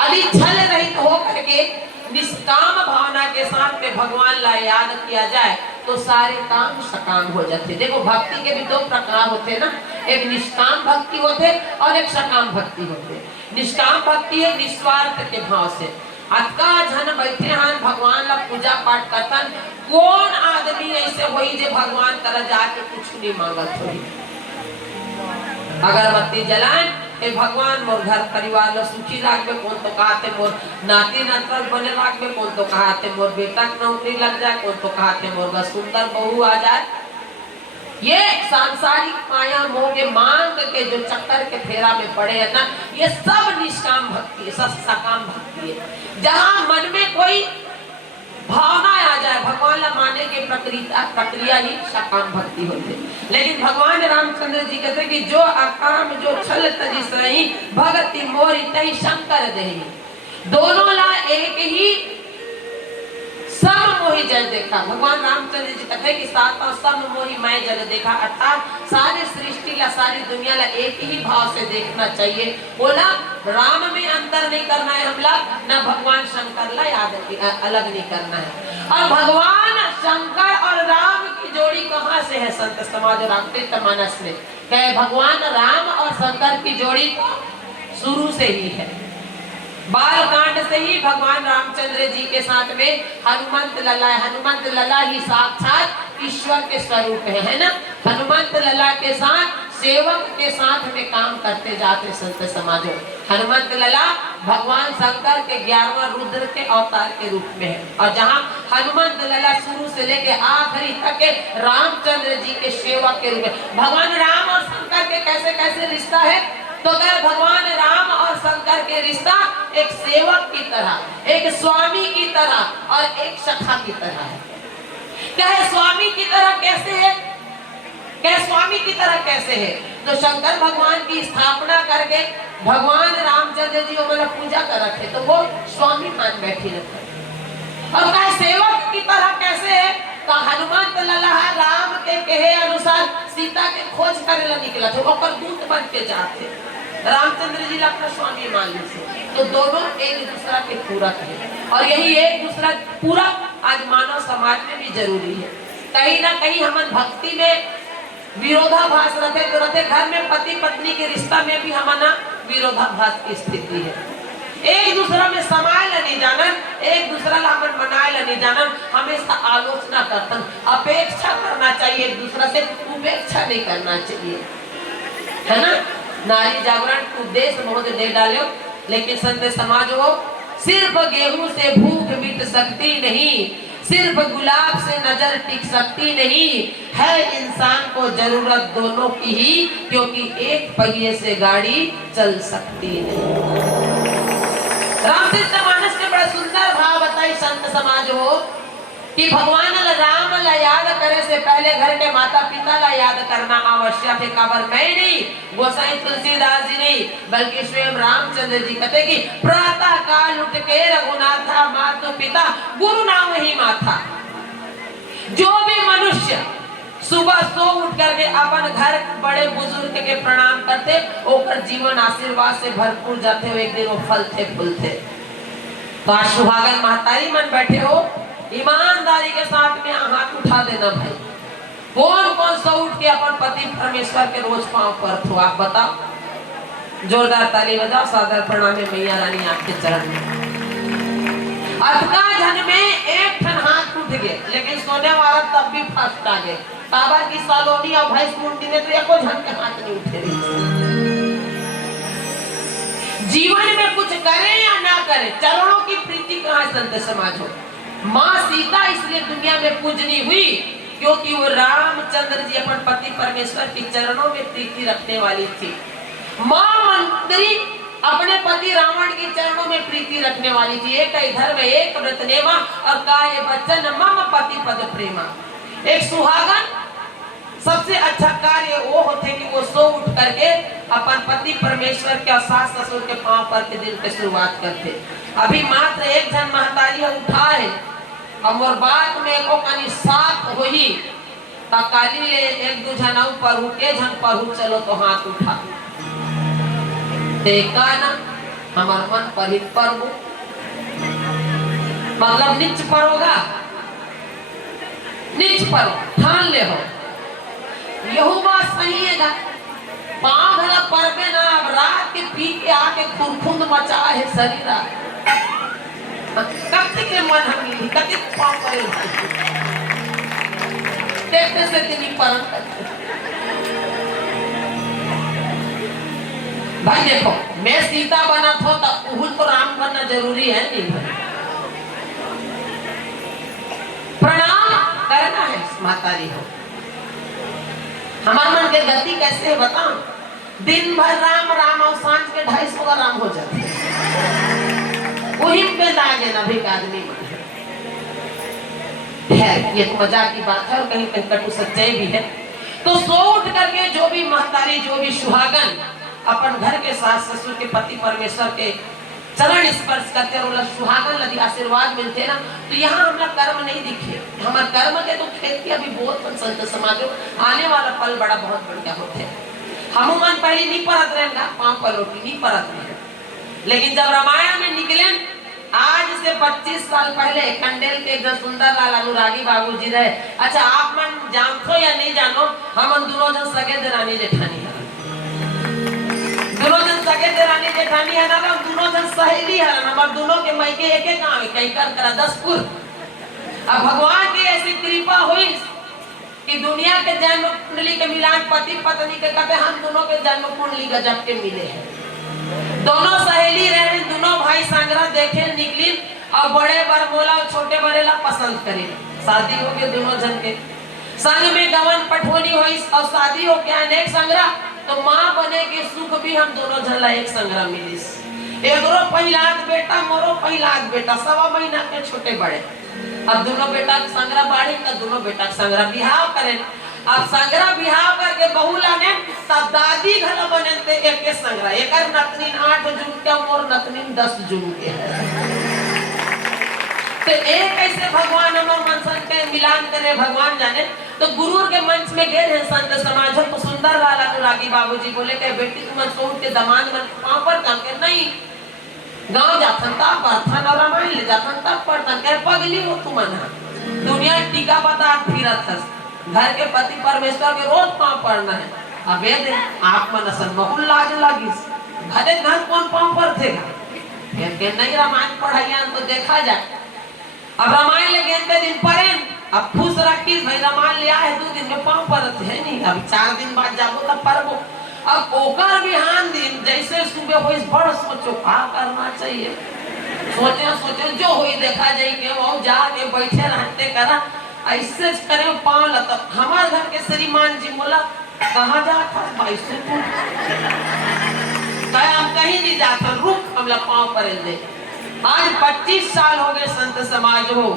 यदि छल रहित हो करके निष्काम भावना के साथ में भगवान ला याद किया जाए तो सारे काम सकाम हो जाते। देखो भक्ति के भी 2 प्रकार होते ना, एक निष्काम भक्ति होते और एक सकाम भक्ति होते। निष्काम भक्ति है निस्वार्थ के भाव से, अतका जन बैठे हैं भगवान ला पूजा पाठ करतन, कौन आदमी ऐसे होई जे भगवान तरह जाके कुछ नहीं मांगत होई। अगरबत्ती जलाएं ए भगवान मोर घर परिवार ला सुखी राखबे, कौन तो कहते मोर नाती नातक बने राखबे, कौन तो कहते मोर बेटा के नौकरी लग जाए, कौन तो कहते मोर सुंदर बहू आ जाए। ये सांसारिक माया मोह के मांग के जो चक्कर के फेरा में पड़े है ना, ये सब निष्काम भक्ति है, सब सकाम भक्ति है। जहाँ मन में कोई भावना आ जाए भगवान ला माने के प्रक्रिया ही सकाम भक्ति होती है। लेकिन भगवान रामचंद्र जी कहते कि जो अकाम जो छल तजी सही, भगति मोरी तई शंकर देही। दोनों ला एक ही सब मोहि जल देखा। भगवान रामचंद्र जी कहते कि साथ सब मोहि मैं जल देखा, अर्थात सारे सृष्टि ला सारी दुनिया ला एक ही भाव से देखना चाहिए। बोला राम में अंतर नहीं करना है हम लोग, न भगवान शंकर ला याद अलग नहीं करना है। और भगवान शंकर और राम की जोड़ी कहाँ से है? संत समाज रामकृत मानस में कहे भगवान राम और शंकर की जोड़ी तो शुरू से ही है। बाल कांड से ही भगवान रामचंद्र जी के साथ में हनुमंत लला, हनुमंत लला ही साक्षात ईश्वर के स्वरूप है ना। हनुमंत लला के साथ सेवक के साथ में काम करते जाते संत समाजों। हनुमंत लला भगवान शंकर के 11वां रुद्र के अवतार के रूप में है, और जहाँ हनुमंत लला शुरू से लेके आखिरी तक के रामचंद्र जी के सेवक के रूप में। भगवान राम और शंकर के कैसे कैसे रिश्ता है, तो अगर भगवान राम और शंकर के रिश्ता एक सेवक की तरह, एक स्वामी की तरह और एक सखा की तरह है। क्या स्वामी की तरह कैसे है, क्या स्वामी की तरह कैसे है, तो शंकर भगवान की स्थापना करके भगवान रामचंद्र जी को पूजा कर रखे, तो वो स्वामी मान बैठी रहते। और क्या सेवक की तरह कैसे है, तो हनुमंत लला राम के कहे अनुसार सीता के खोज करे ला निकला थे, और दूत बन के जाते रामचंद्र जी अपना स्वामी मान लीजिए। तो दोनों एक दूसरा के पूरक है, और यही एक दूसरा पूरक आज मानव समाज में भी जरूरी है। कहीं ना कहीं हम भक्ति में विरोधाभास रखे तो रखे, घर में पति पत्नी के रिश्ता में भी हमारा विरोधाभास की स्थिति है। एक दूसरा में समाय नहीं जानन, एक दूसरा ला हमन मनाए नहीं जानन, हमेशा आलोचना करतन, अपेक्षा करना चाहिए एक दूसरा से, उपेक्षा नहीं करना चाहिए, है ना। नारी जागरण के उद्देश्य बहुत दे डाले, लेकिन संत समाज हो सिर्फ गेहूं से भूख मिट सकती नहीं, सिर्फ गुलाब से नजर टिक सकती नहीं है, इंसान को जरूरत दोनों की ही, क्योंकि एक पहिए से गाड़ी चल सकती नहीं। रामचरितमानस के बड़ा सुंदर भाव बताई संत समाज हो कि भगवान राम ला याद करे से पहले घर के माता पिता ला याद करना आवश्यक है। काबर मैं नहीं, गोसाई तुलसीदास जी नहीं, बल्कि स्वयं रामचंद्र जी कहते कि प्रातः काल उठ के रघुनाथा मातु पिता गुरु नाम ही माथा। जो भी मनुष्य सुबह सो उठ करके अपन घर बड़े बुजुर्ग के प्रणाम करते, ओकर जीवन आशीर्वाद से भरपूर जाते हुए एक दिन वो फलते फूलते। तो आज सुहागन महतारी मन बैठे हो, ईमानदारी के साथ में हाथ उठा देना भाई। कौन कौन सो उठ के अपन पति परमेश्वर के रोज पांव पर हो, आप बताओ। जोरदार ताली बजाओ, सादर प्रणाम है मैया रानी आपके चरण में। अधका जन में एक ठन हाथ टूट गए, लेकिन सोने वाला तब भी फर्स्ट आ गए। काबर की सालोनी और भैंस मुंडी में तो एको झन के हाथ नहीं उठे रही। जीवन में कुछ करें या ना करें, चरणों की प्रीति कहाँ है संत समाज हो। माँ सीता इसलिए दुनिया में पूजनी हुई क्योंकि वो रामचंद्र जी अपन पति परमेश्वर के चरणों में प्रीति रखने वाली थी। माँ मंत्री अपने पति रावण के चरणों में प्रीति रखने वाली थी। एक धर्म एक व्रत नेमा और काय वचन मम पति पद प्रेमा। एक सुहागन सबसे अच्छा कार्य वो होते कि वो सो उठ करके अपन पति परमेश्वर के सास ससुर के पांव पर के दिन की शुरुआत करते। अभी मात्र एक जन महतारी उठाए और बात में को कनी साथ होई काली ले एक दो जन ऊपर उठे जन पर चलो तो हाथ उठा देखा ना हमार मन परित पर हो, मतलब नीच पर होगा, नीच पर ठान ले हो। यही बात सही है। पाँव भला परबे ना, अब रात के पी के आके खुरखुंद मचा है शरीर। कब के मन हम कति पाँव करे देखते से दिन परम करते। भाई देखो, मैं सीता बना था तो उहुल तो राम बनना जरूरी है नहीं भाई। प्रणाम करना है मातारी हो। हमारे मन के गति कैसे है बताओ। दिन भर राम राम और सांझ के 250 राम हो जाते वही पे लागे ना भी आदमी है। ये तो मजाक की बात है और कहीं कहीं कटु सच्चाई भी है। तो सो उठ करके जो भी महतारी जो भी सुहागन अपन घर के सास ससुर के पति परमेश्वर के चरण स्पर्श करते और सुहागन लगी आशीर्वाद मिलते ना। तो यहाँ हमारा कर्म नहीं दिखे, हमारे कर्म के तो खेत की अभी बहुत संत समाजों आने वाला पल बड़ा बहुत बढ़िया होते हैं। हम मन पहले नहीं परत रहेगा, पाँव पर रोटी नहीं परत रहे, लेकिन जब रामायण में निकले आज से 25 साल पहले कंडेल के एकदम सुंदर लाल अनुरागी बाबूजी रहे। अच्छा आप मन जानते या नहीं जानो, हम दोनों जन सगे देरानी जेठानी है, दोनों जन सगे देरानी जेठानी है ना, दोनों जन सहेली है नंबर दोनों के मायके एक गांव है कहीं कर करा 10 पुर। अब भगवान की ऐसी कृपा हुई कि दुनिया के जन्म कुंडली के मिलान पति पत्नी के कहते हम दोनों के जन्म कुंडली गजब के मिले हैं। दोनों सहेली रहे, दोनों भाई संग्रह देखे निकली और बड़े बरमोला और छोटे बड़ेला पसंद करे। शादी हो गई दोनों जन के संग में गवन पठोनी हुई और शादी हो गया अनेक संग्रह तो माँ बने के सुख भी हम दोनों जन ला एक संग्रह मिली। एगरो पहिलाद बेटा मोरो पहिलाद बेटा 1.5 महीना के छोटे बड़े। अब दोनों बेटा के संग्रह बाड़ी तो दोनों बेटा के संग्रह बिहाव करें। अब संग्रह बिहाव करके बहू लाने तब दादी घर बने थे एक संग्रह एक नतनी 8 जून के मोर नतनी 10 जून के तो एक ऐसे भगवान हमर मनसन के मिलान करे भगवान जाने। तो गुरु के मंच में गए हैं संत समाज तो सुंदर वाला तो लागी बाबूजी बोले के बेटी तुम सोच के दमान मन पांव पर काम के नहीं गांव जाथन ता बर्थन और रामायण ले जाथन ता पढ़तन के पगली हो तुम ना दुनिया टीका बता फिरत हस घर के पति परमेश्वर के रोज पांव पड़ना है। अब दे आप मन सन बहुल लाज लगी घरे घर कौन पांव पर थे के नहीं रामायण पढ़ाइया तो देखा जाए। अब रामायण ले गेंदे दिन पढ़े अब खुश रखी भाई रामायण लिया है 2 दिन में पांव पड़त है नहीं अब 4 दिन बाद जाबो तब पढ़बो। अब ओकर बिहान दिन जैसे सुबह होइस बड़ सोचो का करना चाहिए सोचे जो होई देखा जाए के वो जाके बैठे रहते करा ऐसे करे पांव लत हमार घर के श्रीमान जी बोला कहां जाता भाई से तू कहे हम कहीं नहीं जाता रुक हमला पांव पड़े दे। आज 25 साल हो गए संत समाज हो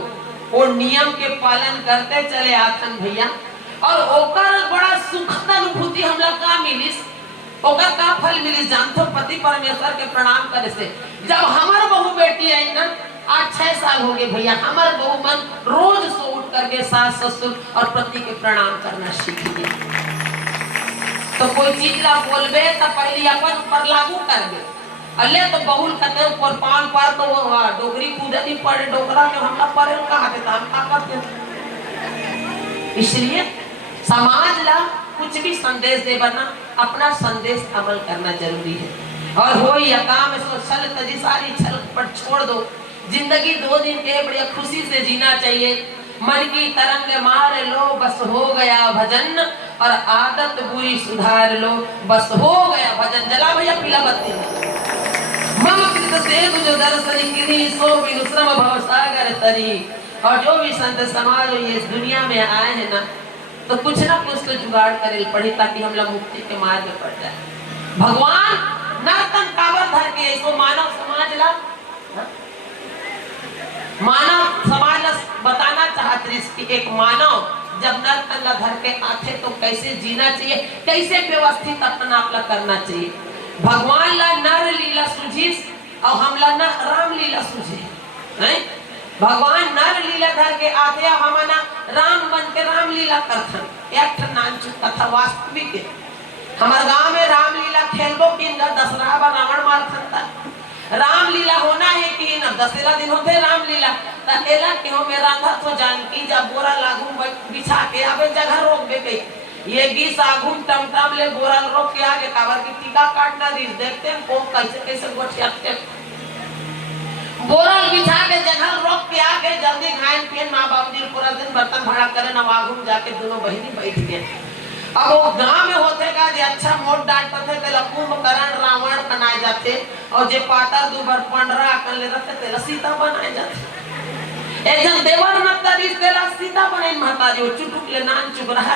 वो नियम के पालन करते चले आथन भैया और ओकर बड़ा सुखद अनुभूति हमला का मिलिस ओकर का फल मिलिस जानतो पति परमेश्वर के प्रणाम करे से जब हमार बहू बेटी आई ना 8-6 साल हो गए भैया हमार बहू मन रोज सो उठ करके सास ससुर और पति के प्रणाम करना सीख गई। तो कोई चीज ला बोलबे तो पहले अपन ऊपर लागू करबे अल्ले तो बहुल कहते ऊपर पान पार तो वो डोगरी कूदनी पड़े डोगरा के हमला पड़े कहां पे हम का करते। इसलिए समाज ला कुछ भी संदेश दे बना अपना संदेश अमल करना जरूरी है और हो या काम इसको छल तजी सारी छल पर छोड़ दो। जिंदगी 2 दिन के बढ़िया खुशी से जीना चाहिए। मन की तरंग मार लो बस हो गया भजन और आदत बुरी सुधार लो बस हो गया भजन। जला भैया पीला बत्ती मम कृत सेव जो दर्शनी गिरी सो बिनु श्रम भव सागर तरी। और जो भी संत समाज ये इस दुनिया में आए हैं ना तो कुछ ना कुछ तो जुगाड़ करे पड़े ताकि हम लोग मुक्ति के मार्ग में पड़ जाए। भगवान नर्तन काबर धर के इसको मानव समाज ला बताना चाहते कि एक मानव जब नर्तन ला धर के आते तो कैसे जीना चाहिए कैसे व्यवस्थित अपना आपला करना चाहिए। भगवान ला नर लीला सुझिस और हमला न राम लीला सुझे नहीं। भगवान नर लीला धर के आते हमना राम बन के राम लीला करथन एक नाम कथा वास्तविक हमार गांव में राम लीला खेलबो कि दशहरा बा रावण मारथन था राम लीला होना है कि न दशहरा दिन होते राम लीला ता एला के हो में राधा तो जानकी जब बोरा लागू बिछा के आबे जगह रोक दे गई ये गीस आगू टमटम ले बोरा रोक के आगे काबर की टीका काटना रील देखते हैं कौन कैसे कैसे गोठियाते बोरा बिछा के जगह रोक के आके जल्दी खान पियन मां बाबूजी पूरा दिन बर्तन भाड़ा करे ना आगू जाके दोनों बहिनी बैठ गए। अब वो गांव में होते का जे अच्छा मोट डांट थे ते कुंभकर्ण रावण बनाए जाते और जे पातर दुबर पंडरा कर ले रहते ते सीता बनाए जाते। एक जन देवर नत्ता रिश्ते ला सीता बनाई माता जी चुटुक ले नान चुप रहा।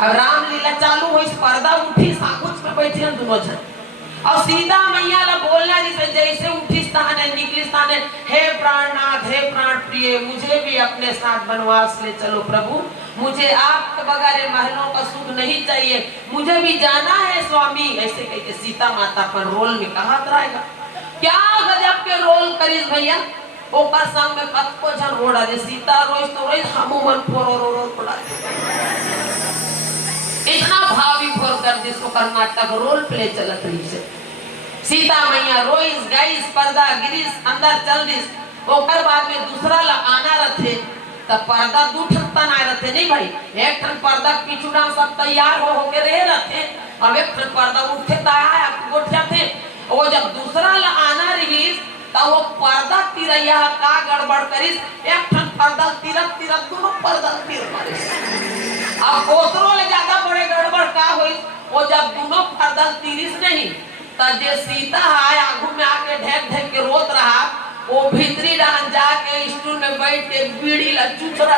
अब राम लीला चालू हुई पर्दा उठी साकुच में बैठे दोनों जन और सीता मैया ला बोलना जैसे उठी स्थान है निकली स्थान है हे प्राणनाथ हे प्राण प्रिय मुझे भी अपने साथ वनवास ले चलो प्रभु मुझे आपके बगैर महलों का सुख नहीं चाहिए मुझे भी जाना है स्वामी। ऐसे कह के सीता माता पर रोल में कहा रहेगा क्या गजब के रोल करीस भैया ओकर संग में कतको जन रोड़ा जे सीता रोइस तो रोइस हमू मन फोरो रो रो पड़ा इतना भावी भोर कर जिसको कर्नाटक रोल प्ले चलत रही से सीता मैया रोइस गाइस पर्दा गिरिस अंदर चल दिस ओकर बाद में दूसरा ला आना रथे तब पर्दा दू ठन तनाए रथे नहीं भाई एक ठन पर्दा पिछुड़ा सब तैयार हो के रहे रथे अब एक ठन पर्दा उठे ताया गोठिया थे वो जब दूसरा ला आना रहीस तो वो पर्दा तिरैया का गड़बड़ करिस, एक ठन पर्दा तिरक तिरक दोनों पर्दा तिर मारिस। अब ओतरो ले ज्यादा बड़े गड़बड़ का होई, वो जब दोनों पर्दा तिरिस नहीं त जे सीता है आगू में आके ढेक ढेक के रोत रहा, वो भीतरी डान जाके स्टूल में बैठ के बीड़ी ला चूस रहा।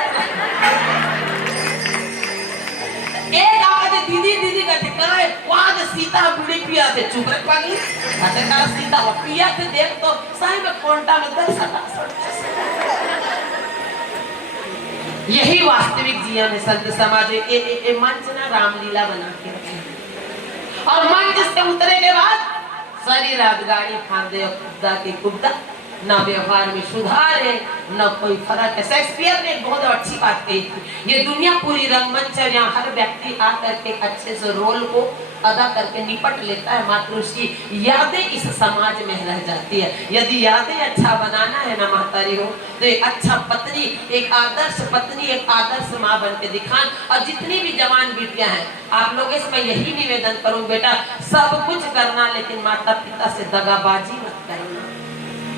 एक आके दीदी दीदी कहते काय वाज सीता बीड़ी पिया थे, चुप रख पागली कहते का सीता वो पिया थे, देख तो सही में कोंटा में दर्द सटा। यही वास्तविक जीवन है संत समाज। ए मंच ना रामलीला बना के रखे, और मंच से उतरे के बाद सारी रात गाड़ी फांदे और कुब्दा के कुब्दा, ना व्यवहार में सुधार है न कोई फर्क है। शेक्सपियर ने एक बहुत अच्छी बात कही थी, ये दुनिया पूरी रंगमंच है, यहाँ हर व्यक्ति आकर के अच्छे से रोल को अदा करके निपट लेता है, मात्र उसकी यादें इस समाज में रह जाती है। यदि यादें अच्छा बनाना है ना महतारी हो, तो एक अच्छा पत्नी, एक आदर्श पत्नी, एक आदर्श माँ बन के दिखाएं। और जितनी भी जवान बेटियां हैं, आप लोगों से मैं यही निवेदन करूं, बेटा सब कुछ करना लेकिन माता पिता से दगाबाजी मत करना,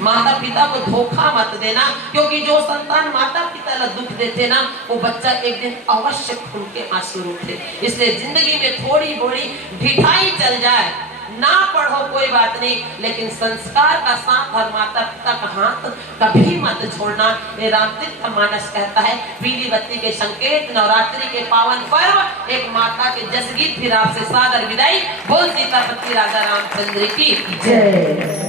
माता पिता को धोखा मत देना, क्योंकि जो संतान माता पिता को दुख देते ना, वो बच्चा एक दिन अवश्य खून के आंसू रूठे। इसलिए जिंदगी में थोड़ी थोड़ी ढिठाई चल जाए, ना पढ़ो कोई बात नहीं, लेकिन संस्कार का साथ और माता पिता का हाथ कभी मत छोड़ना। ये रामतीर्थ मानस कहता है, पीली बत्ती के संकेत, नवरात्रि के पावन पर्व, एक माता के जस गीत। फिर आपसे सादर विदाई, बोल सीतापति राजा रामचंद्र की जय।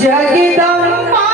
जगदम्बा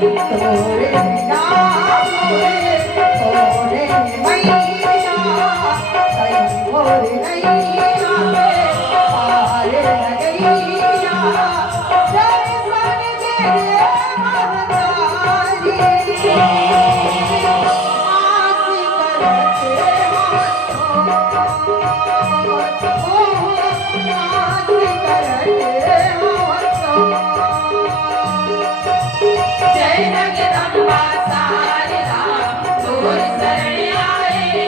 तोरे बिना तोरे मैया कहीं और नहीं पार लगैया दर्शन तेरे महतारी आस करते जय जगदम्बा शारदा तोर शरण आए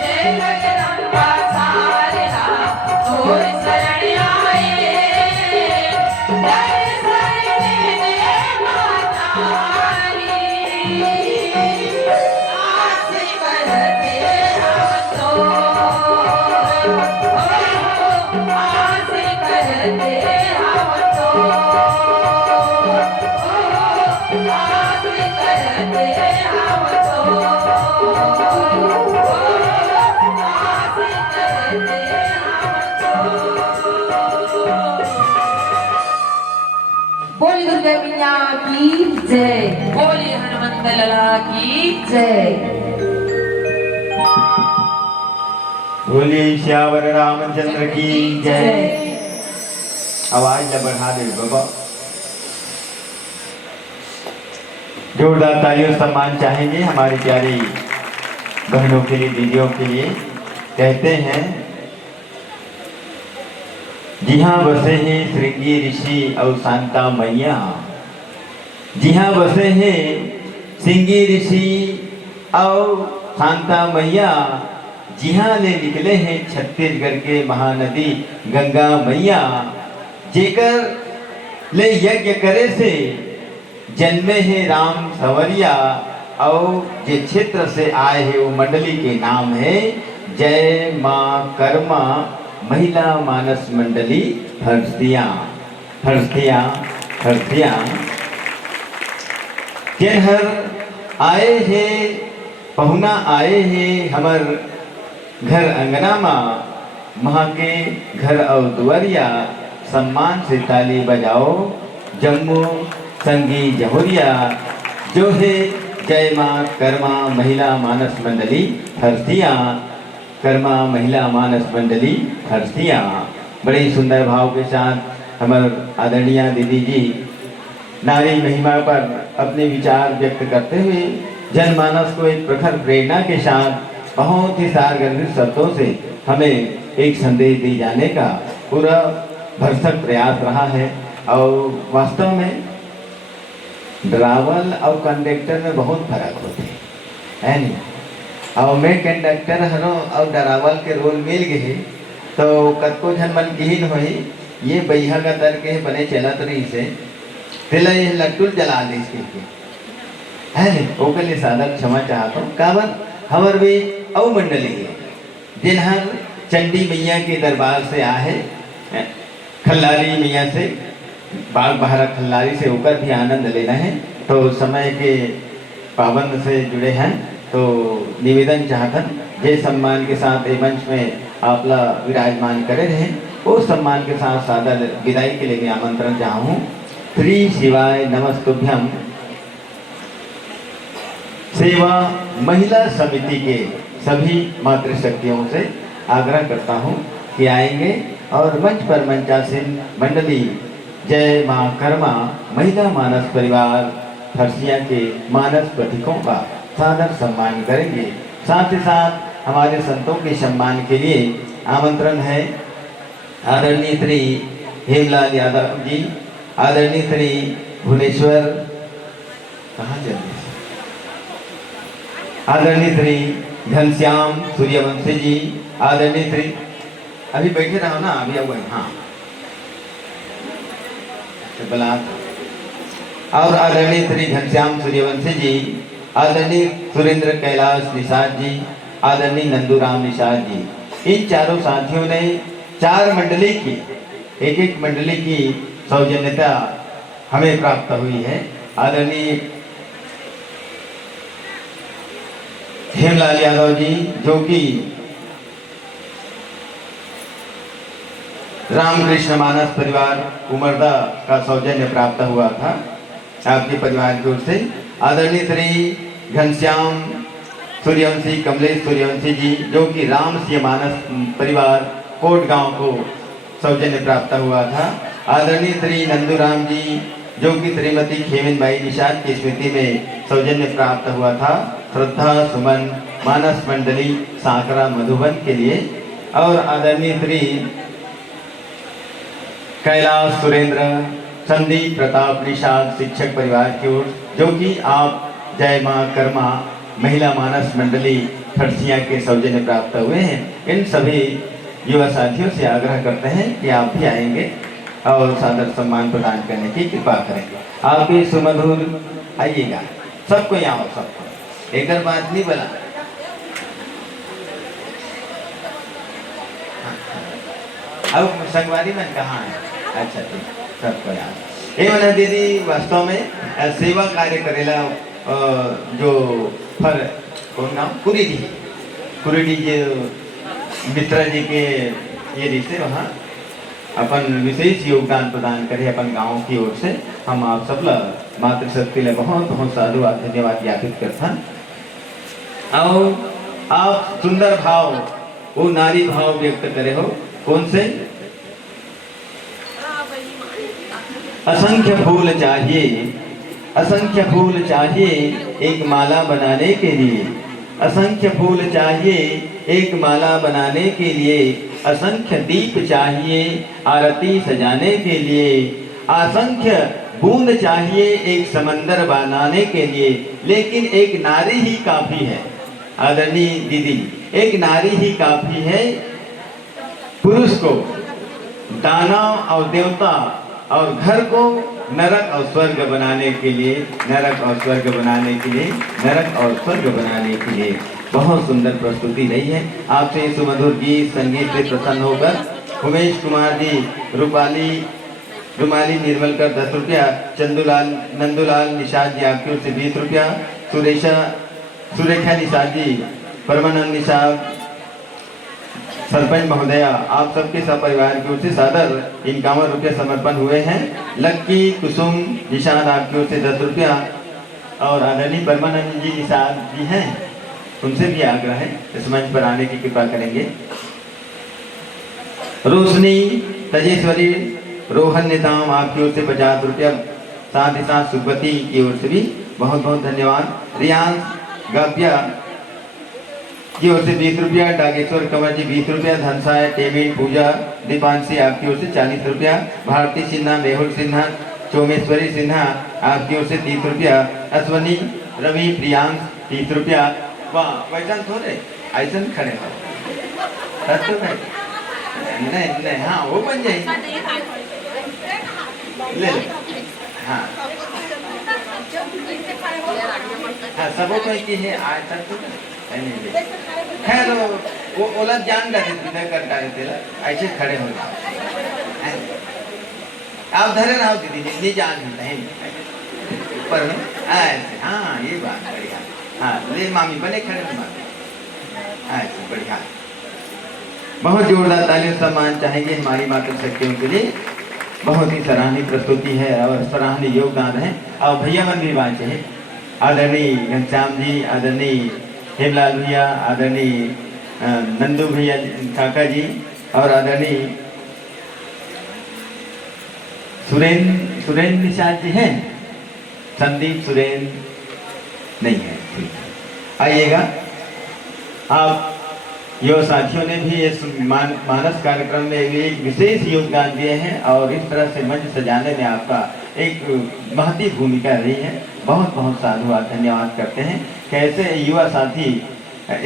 जय जगदम्बा शारदा तोर शरण आए दर्शन दे मातारी आस करते हम तो आस करते हम तो आस करते हम तो आस करते बोली दुर्गा मैया की जय बोली हनुमंत लला की जय बोलिए श्यावर रामचंद्र की जय। आवाज न बढ़ा दे बाबा। जोरदार तालियों सम्मान चाहेंगे हमारी प्यारी बहनों के लिए, दीदियों के लिए। कहते हैं जी हाँ बसे हैं श्रृंगी ऋषि और शांता मैया, जी हाँ बसे हैं श्रृंगी ऋषि और शांता मैया, जी हाँ ले निकले हैं छत्तीसगढ़ के महानदी गंगा मैया, जेकर ले यज्ञ करे से जन्मे हैं राम सवरिया, और जे क्षेत्र से आए हैं वो मंडली के नाम है जय माँ कर्मा महिला मानस मंडली हर्षदिया हर्षदिया हर्षदिया। केहर आए हैं पहुना आए हैं हमर घर अंगना माँ, वहाँ के घर और दुआरिया सम्मान से ताली बजाओ जम्मू संगी जहोरिया, जो है जय माँ कर्मा महिला मानस मंडली हर्षदिया, कर्मा महिला मानस मंडली हर्षदिया। बड़े ही सुंदर भाव के साथ हमारे आदरणीय दीदी जी नारी महिमा पर अपने विचार व्यक्त करते हुए जनमानस को एक प्रखर प्रेरणा के साथ बहुत ही सारगर्भित शब्दों से हमें एक संदेश दी जाने का पूरा भरसक प्रयास रहा है। और वास्तव में ड्राइवर और कंडक्टर में बहुत फर्क होते है नहीं। और मैं कंडक्टर हरो और ड्राइवर के रोल मिल गए तो कतको झन मन गिन होई ये बैहा का दर के बने चलत रही से तिला ये लट्टू जला दे इसके है नहीं। ओके लिए सादर क्षमा चाहता हूँ। काबर हमर भी औ मंडली है जिन्हर चंडी मैया के दरबार से आए खल्लारी मैया से बाग बहारा खल्लारी से होकर भी आनंद लेना है। तो समय के पाबंद से जुड़े हैं तो निवेदन चाहतन जे सम्मान के साथ ए मंच में आपला विराजमान करे रहे वो सम्मान के साथ सादर विदाई के लिए आमंत्रण चाहूँ। श्री शिवाय नमस्तुभ्यम सेवा महिला समिति के सभी मातृशक्तियों से आग्रह करता हूँ कि आएंगे और मंच पर मंचासीन मंडली जय माँ कर्मा महिला मानस परिवार हर्षिया के मानस प्रतीकों का सादर सम्मान करेंगे। साथ ही साथ हमारे संतों के सम्मान के लिए आमंत्रण है आदरणीय श्री हेमलाल यादव जी, आदरणीय श्री भुवनेश्वर कहाँ चल रहे, आदरणीय श्री घनश्याम सूर्यवंशी जी, आदरणीय श्री अभी बैठे रहो ना अभी अब हाँ बलात, और आदरणीय श्री घनश्याम सूर्यवंशी जी, आदरणीय सुरेंद्र कैलाश निषाद जी, आदरणीय नंदूराम निषाद जी। इन चारों साथियों ने 4 मंडली की एक मंडली की सौजन्यता हमें प्राप्त हुई है। आदरणीय हेमलाल यादव जी जो कि रामकृष्ण मानस परिवार उमरदा का सौजन्य प्राप्त हुआ था। आपके परिवार की ओर से आदरणीय श्री घनश्याम सूर्यवंशी, कमलेश सूर्यवंशी जी, जो कि राम सिंह मानस परिवार कोट गांव को सौजन्य प्राप्त हुआ था। आदरणीय श्री नंदूराम जी, जो कि श्रीमती खेमनबाई निषाद की स्मृति में सौजन्य प्राप्त हुआ था। श्रद्धा सुमन मानस मंडली साकरा मधुबन के लिए। और आदरणीय श्री कैलाश सुरेंद्र संदीप प्रताप निषाद शिक्षक परिवार की ओर, जो कि आप जय माँ कर्मा महिला मानस मंडली खड़सिया के सौजन्य प्राप्त हुए हैं। इन सभी युवा साथियों से आग्रह करते हैं कि आप भी आएंगे और सादर सम्मान प्रदान करने की कृपा करेंगे। आप भी सुमधुर आइएगा, सबको यहाँ सबको एक बात नहीं बोला। अब संगवारी में कहाँ है? अच्छा ठीक, सबको यहाँ एवं दीदी वास्तव में सेवा कार्य करेला जो फर कौन नाम कुरीडी जी मित्रा जी के ये रिश्ते वहाँ अपन विशेष योगदान प्रदान करे अपन गांव की ओर से। हम आप सब मातृशक्ति ले बहुत बहुत साधुवाद धन्यवाद ज्ञापित करता। और आप सुंदर भाव वो नारी भाव व्यक्त करे हो, कौन से? असंख्य फूल चाहिए, असंख्य फूल चाहिए एक माला बनाने के लिए, असंख्य फूल चाहिए एक माला बनाने के लिए, असंख्य दीप चाहिए आरती सजाने के लिए, असंख्य बूंद चाहिए एक समंदर बनाने के लिए, लेकिन एक नारी ही काफी है। आदरणीय दीदी, एक नारी ही काफी है पुरुष को दानव और देवता और घर को नरक और स्वर्ग बनाने के लिए, नरक और स्वर्ग बनाने के लिए, नरक और स्वर्ग बनाने के लिए। बहुत सुंदर प्रस्तुति रही है। आपसे सुमधुर गीत संगीत से प्रसन्न होकर उमेश कुमार जी, रुमाली निर्मलकर 10 रुपया, नंदूलाल निषाद जी आपकी ओर से 20 रुपया, सुरेखा निषाद जी, परमानंद निषाद सरपंच महोदया, आप सबके सपरिवार की ओर से सादर 51 रुपये समर्पण हुए हैं। लक्की कुसुम निषाद आपकी ओर से 10 रुपया और आदरणीय परमानंद जी निषाद जी हैं, उनसे भी आग्रह है इस मंच पर आने की कृपा करेंगे। रोशनी तजेश्वरी रोहन निदाम आपकी ओर से 50 रुपया, साथ ही साथ सुपति की ओर से भी बहुत बहुत धन्यवाद। रियांश गाबिया की ओर से 20 रुपया, डागेश्वर कंवर जी 20 रुपया, धनसाय टेमिन पूजा दीपांशी आपकी ओर से 40 रुपया, भारती सिन्हा, मेहुल सिन्हा, चोमेश्वरी सिन्हा आपकी ओर से 30 रुपया, अश्वनी रवि प्रियांश 30 रुपया। वाह, वैसा थोड़े ऐसा खड़े हो नहीं, हाँ वो बन जाए, ले हाँ हाँ सबों को की है आज तक तो खैर वो ओला जान रहे करता रहते ऐसे खड़े हो जाओ। आप धरे रहो दीदी, नहीं जान नहीं ऊपर में ऐसे, हाँ ये बात बढ़िया। हाँ ले मामी बने खड़े हो मामी, ऐसे बढ़िया। बहुत जोरदार ताली और सम्मान चाहेंगे हमारी मातृशक्तियों के लिए। बहुत ही सराहनीय प्रस्तुति है और सराहनीय योगदान है। और भैया मन भी बाँचे हैं, आदरणीय घनश्याम जी, आदरणीय हेमलाल भैया, आदरणीय नंदू भैया काका जी और आदरणीय सुरेंद्र निषाद जी हैं, संदीप सुरेंद्र नहीं है, ठीक है आइएगा। आप युवा साथियों ने भी इस मानस कार्यक्रम में एक विशेष योगदान दिए हैं और इस तरह से मंच सजाने में आपका एक महती भूमिका रही है। बहुत बहुत साधुवाद धन्यवाद करते हैं। कैसे युवा साथी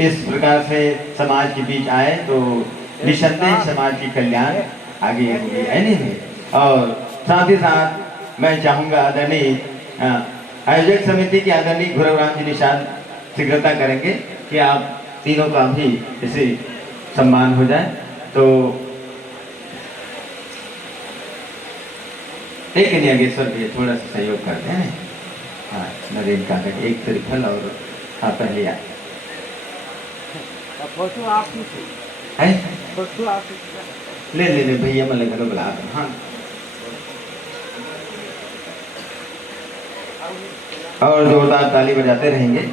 इस प्रकार से समाज के बीच आए तो निसंदेह समाज की कल्याण आगे होगी नहीं। और साथ ही साथ मैं चाहूँगा आदरणीय आयोजक समिति के आदरणीय गुरुराम जी निषाद शीघ्रता करेंगे कि आप तीनों का भी इसे सम्मान हो जाए। तो एक नागेश्वर भी थोड़ा सा सहयोग करते हैं। हाँ नरेंद्र काका एक त्रिफल और हाँ पहले आए फोटो आप है फोटो आप ले भैया मैं लगा बुला हाँ और जोरदार ताली बजाते रहेंगे।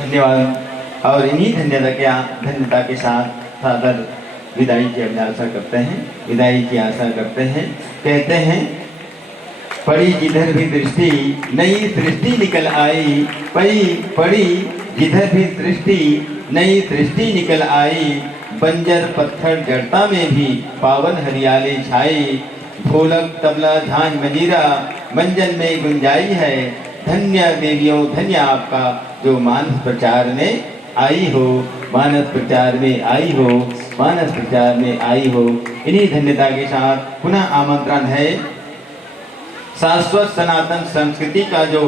धन्यवाद। और इन्हीं धन्यता के साथ सादर विदाई की अभिलाषा करते हैं, विदाई की आशा करते हैं। कहते हैं पड़ी जिधर भी दृष्टि नई सृष्टि निकल आई, पड़ी जिधर भी दृष्टि नई सृष्टि निकल आई, बंजर पत्थर जड़ता में भी पावन हरियाली छाई, ढोलक तबला झांझ मंजीरा मंजन में गुंजाई है, धन्य देवियों धन्य आपका जो मानस प्रचार में आई हो, मानस प्रचार में आई हो, मानस प्रचार में आई हो। इन्हीं धन्यता के साथ पुनः आमंत्रण है शाश्वत सनातन संस्कृति का जो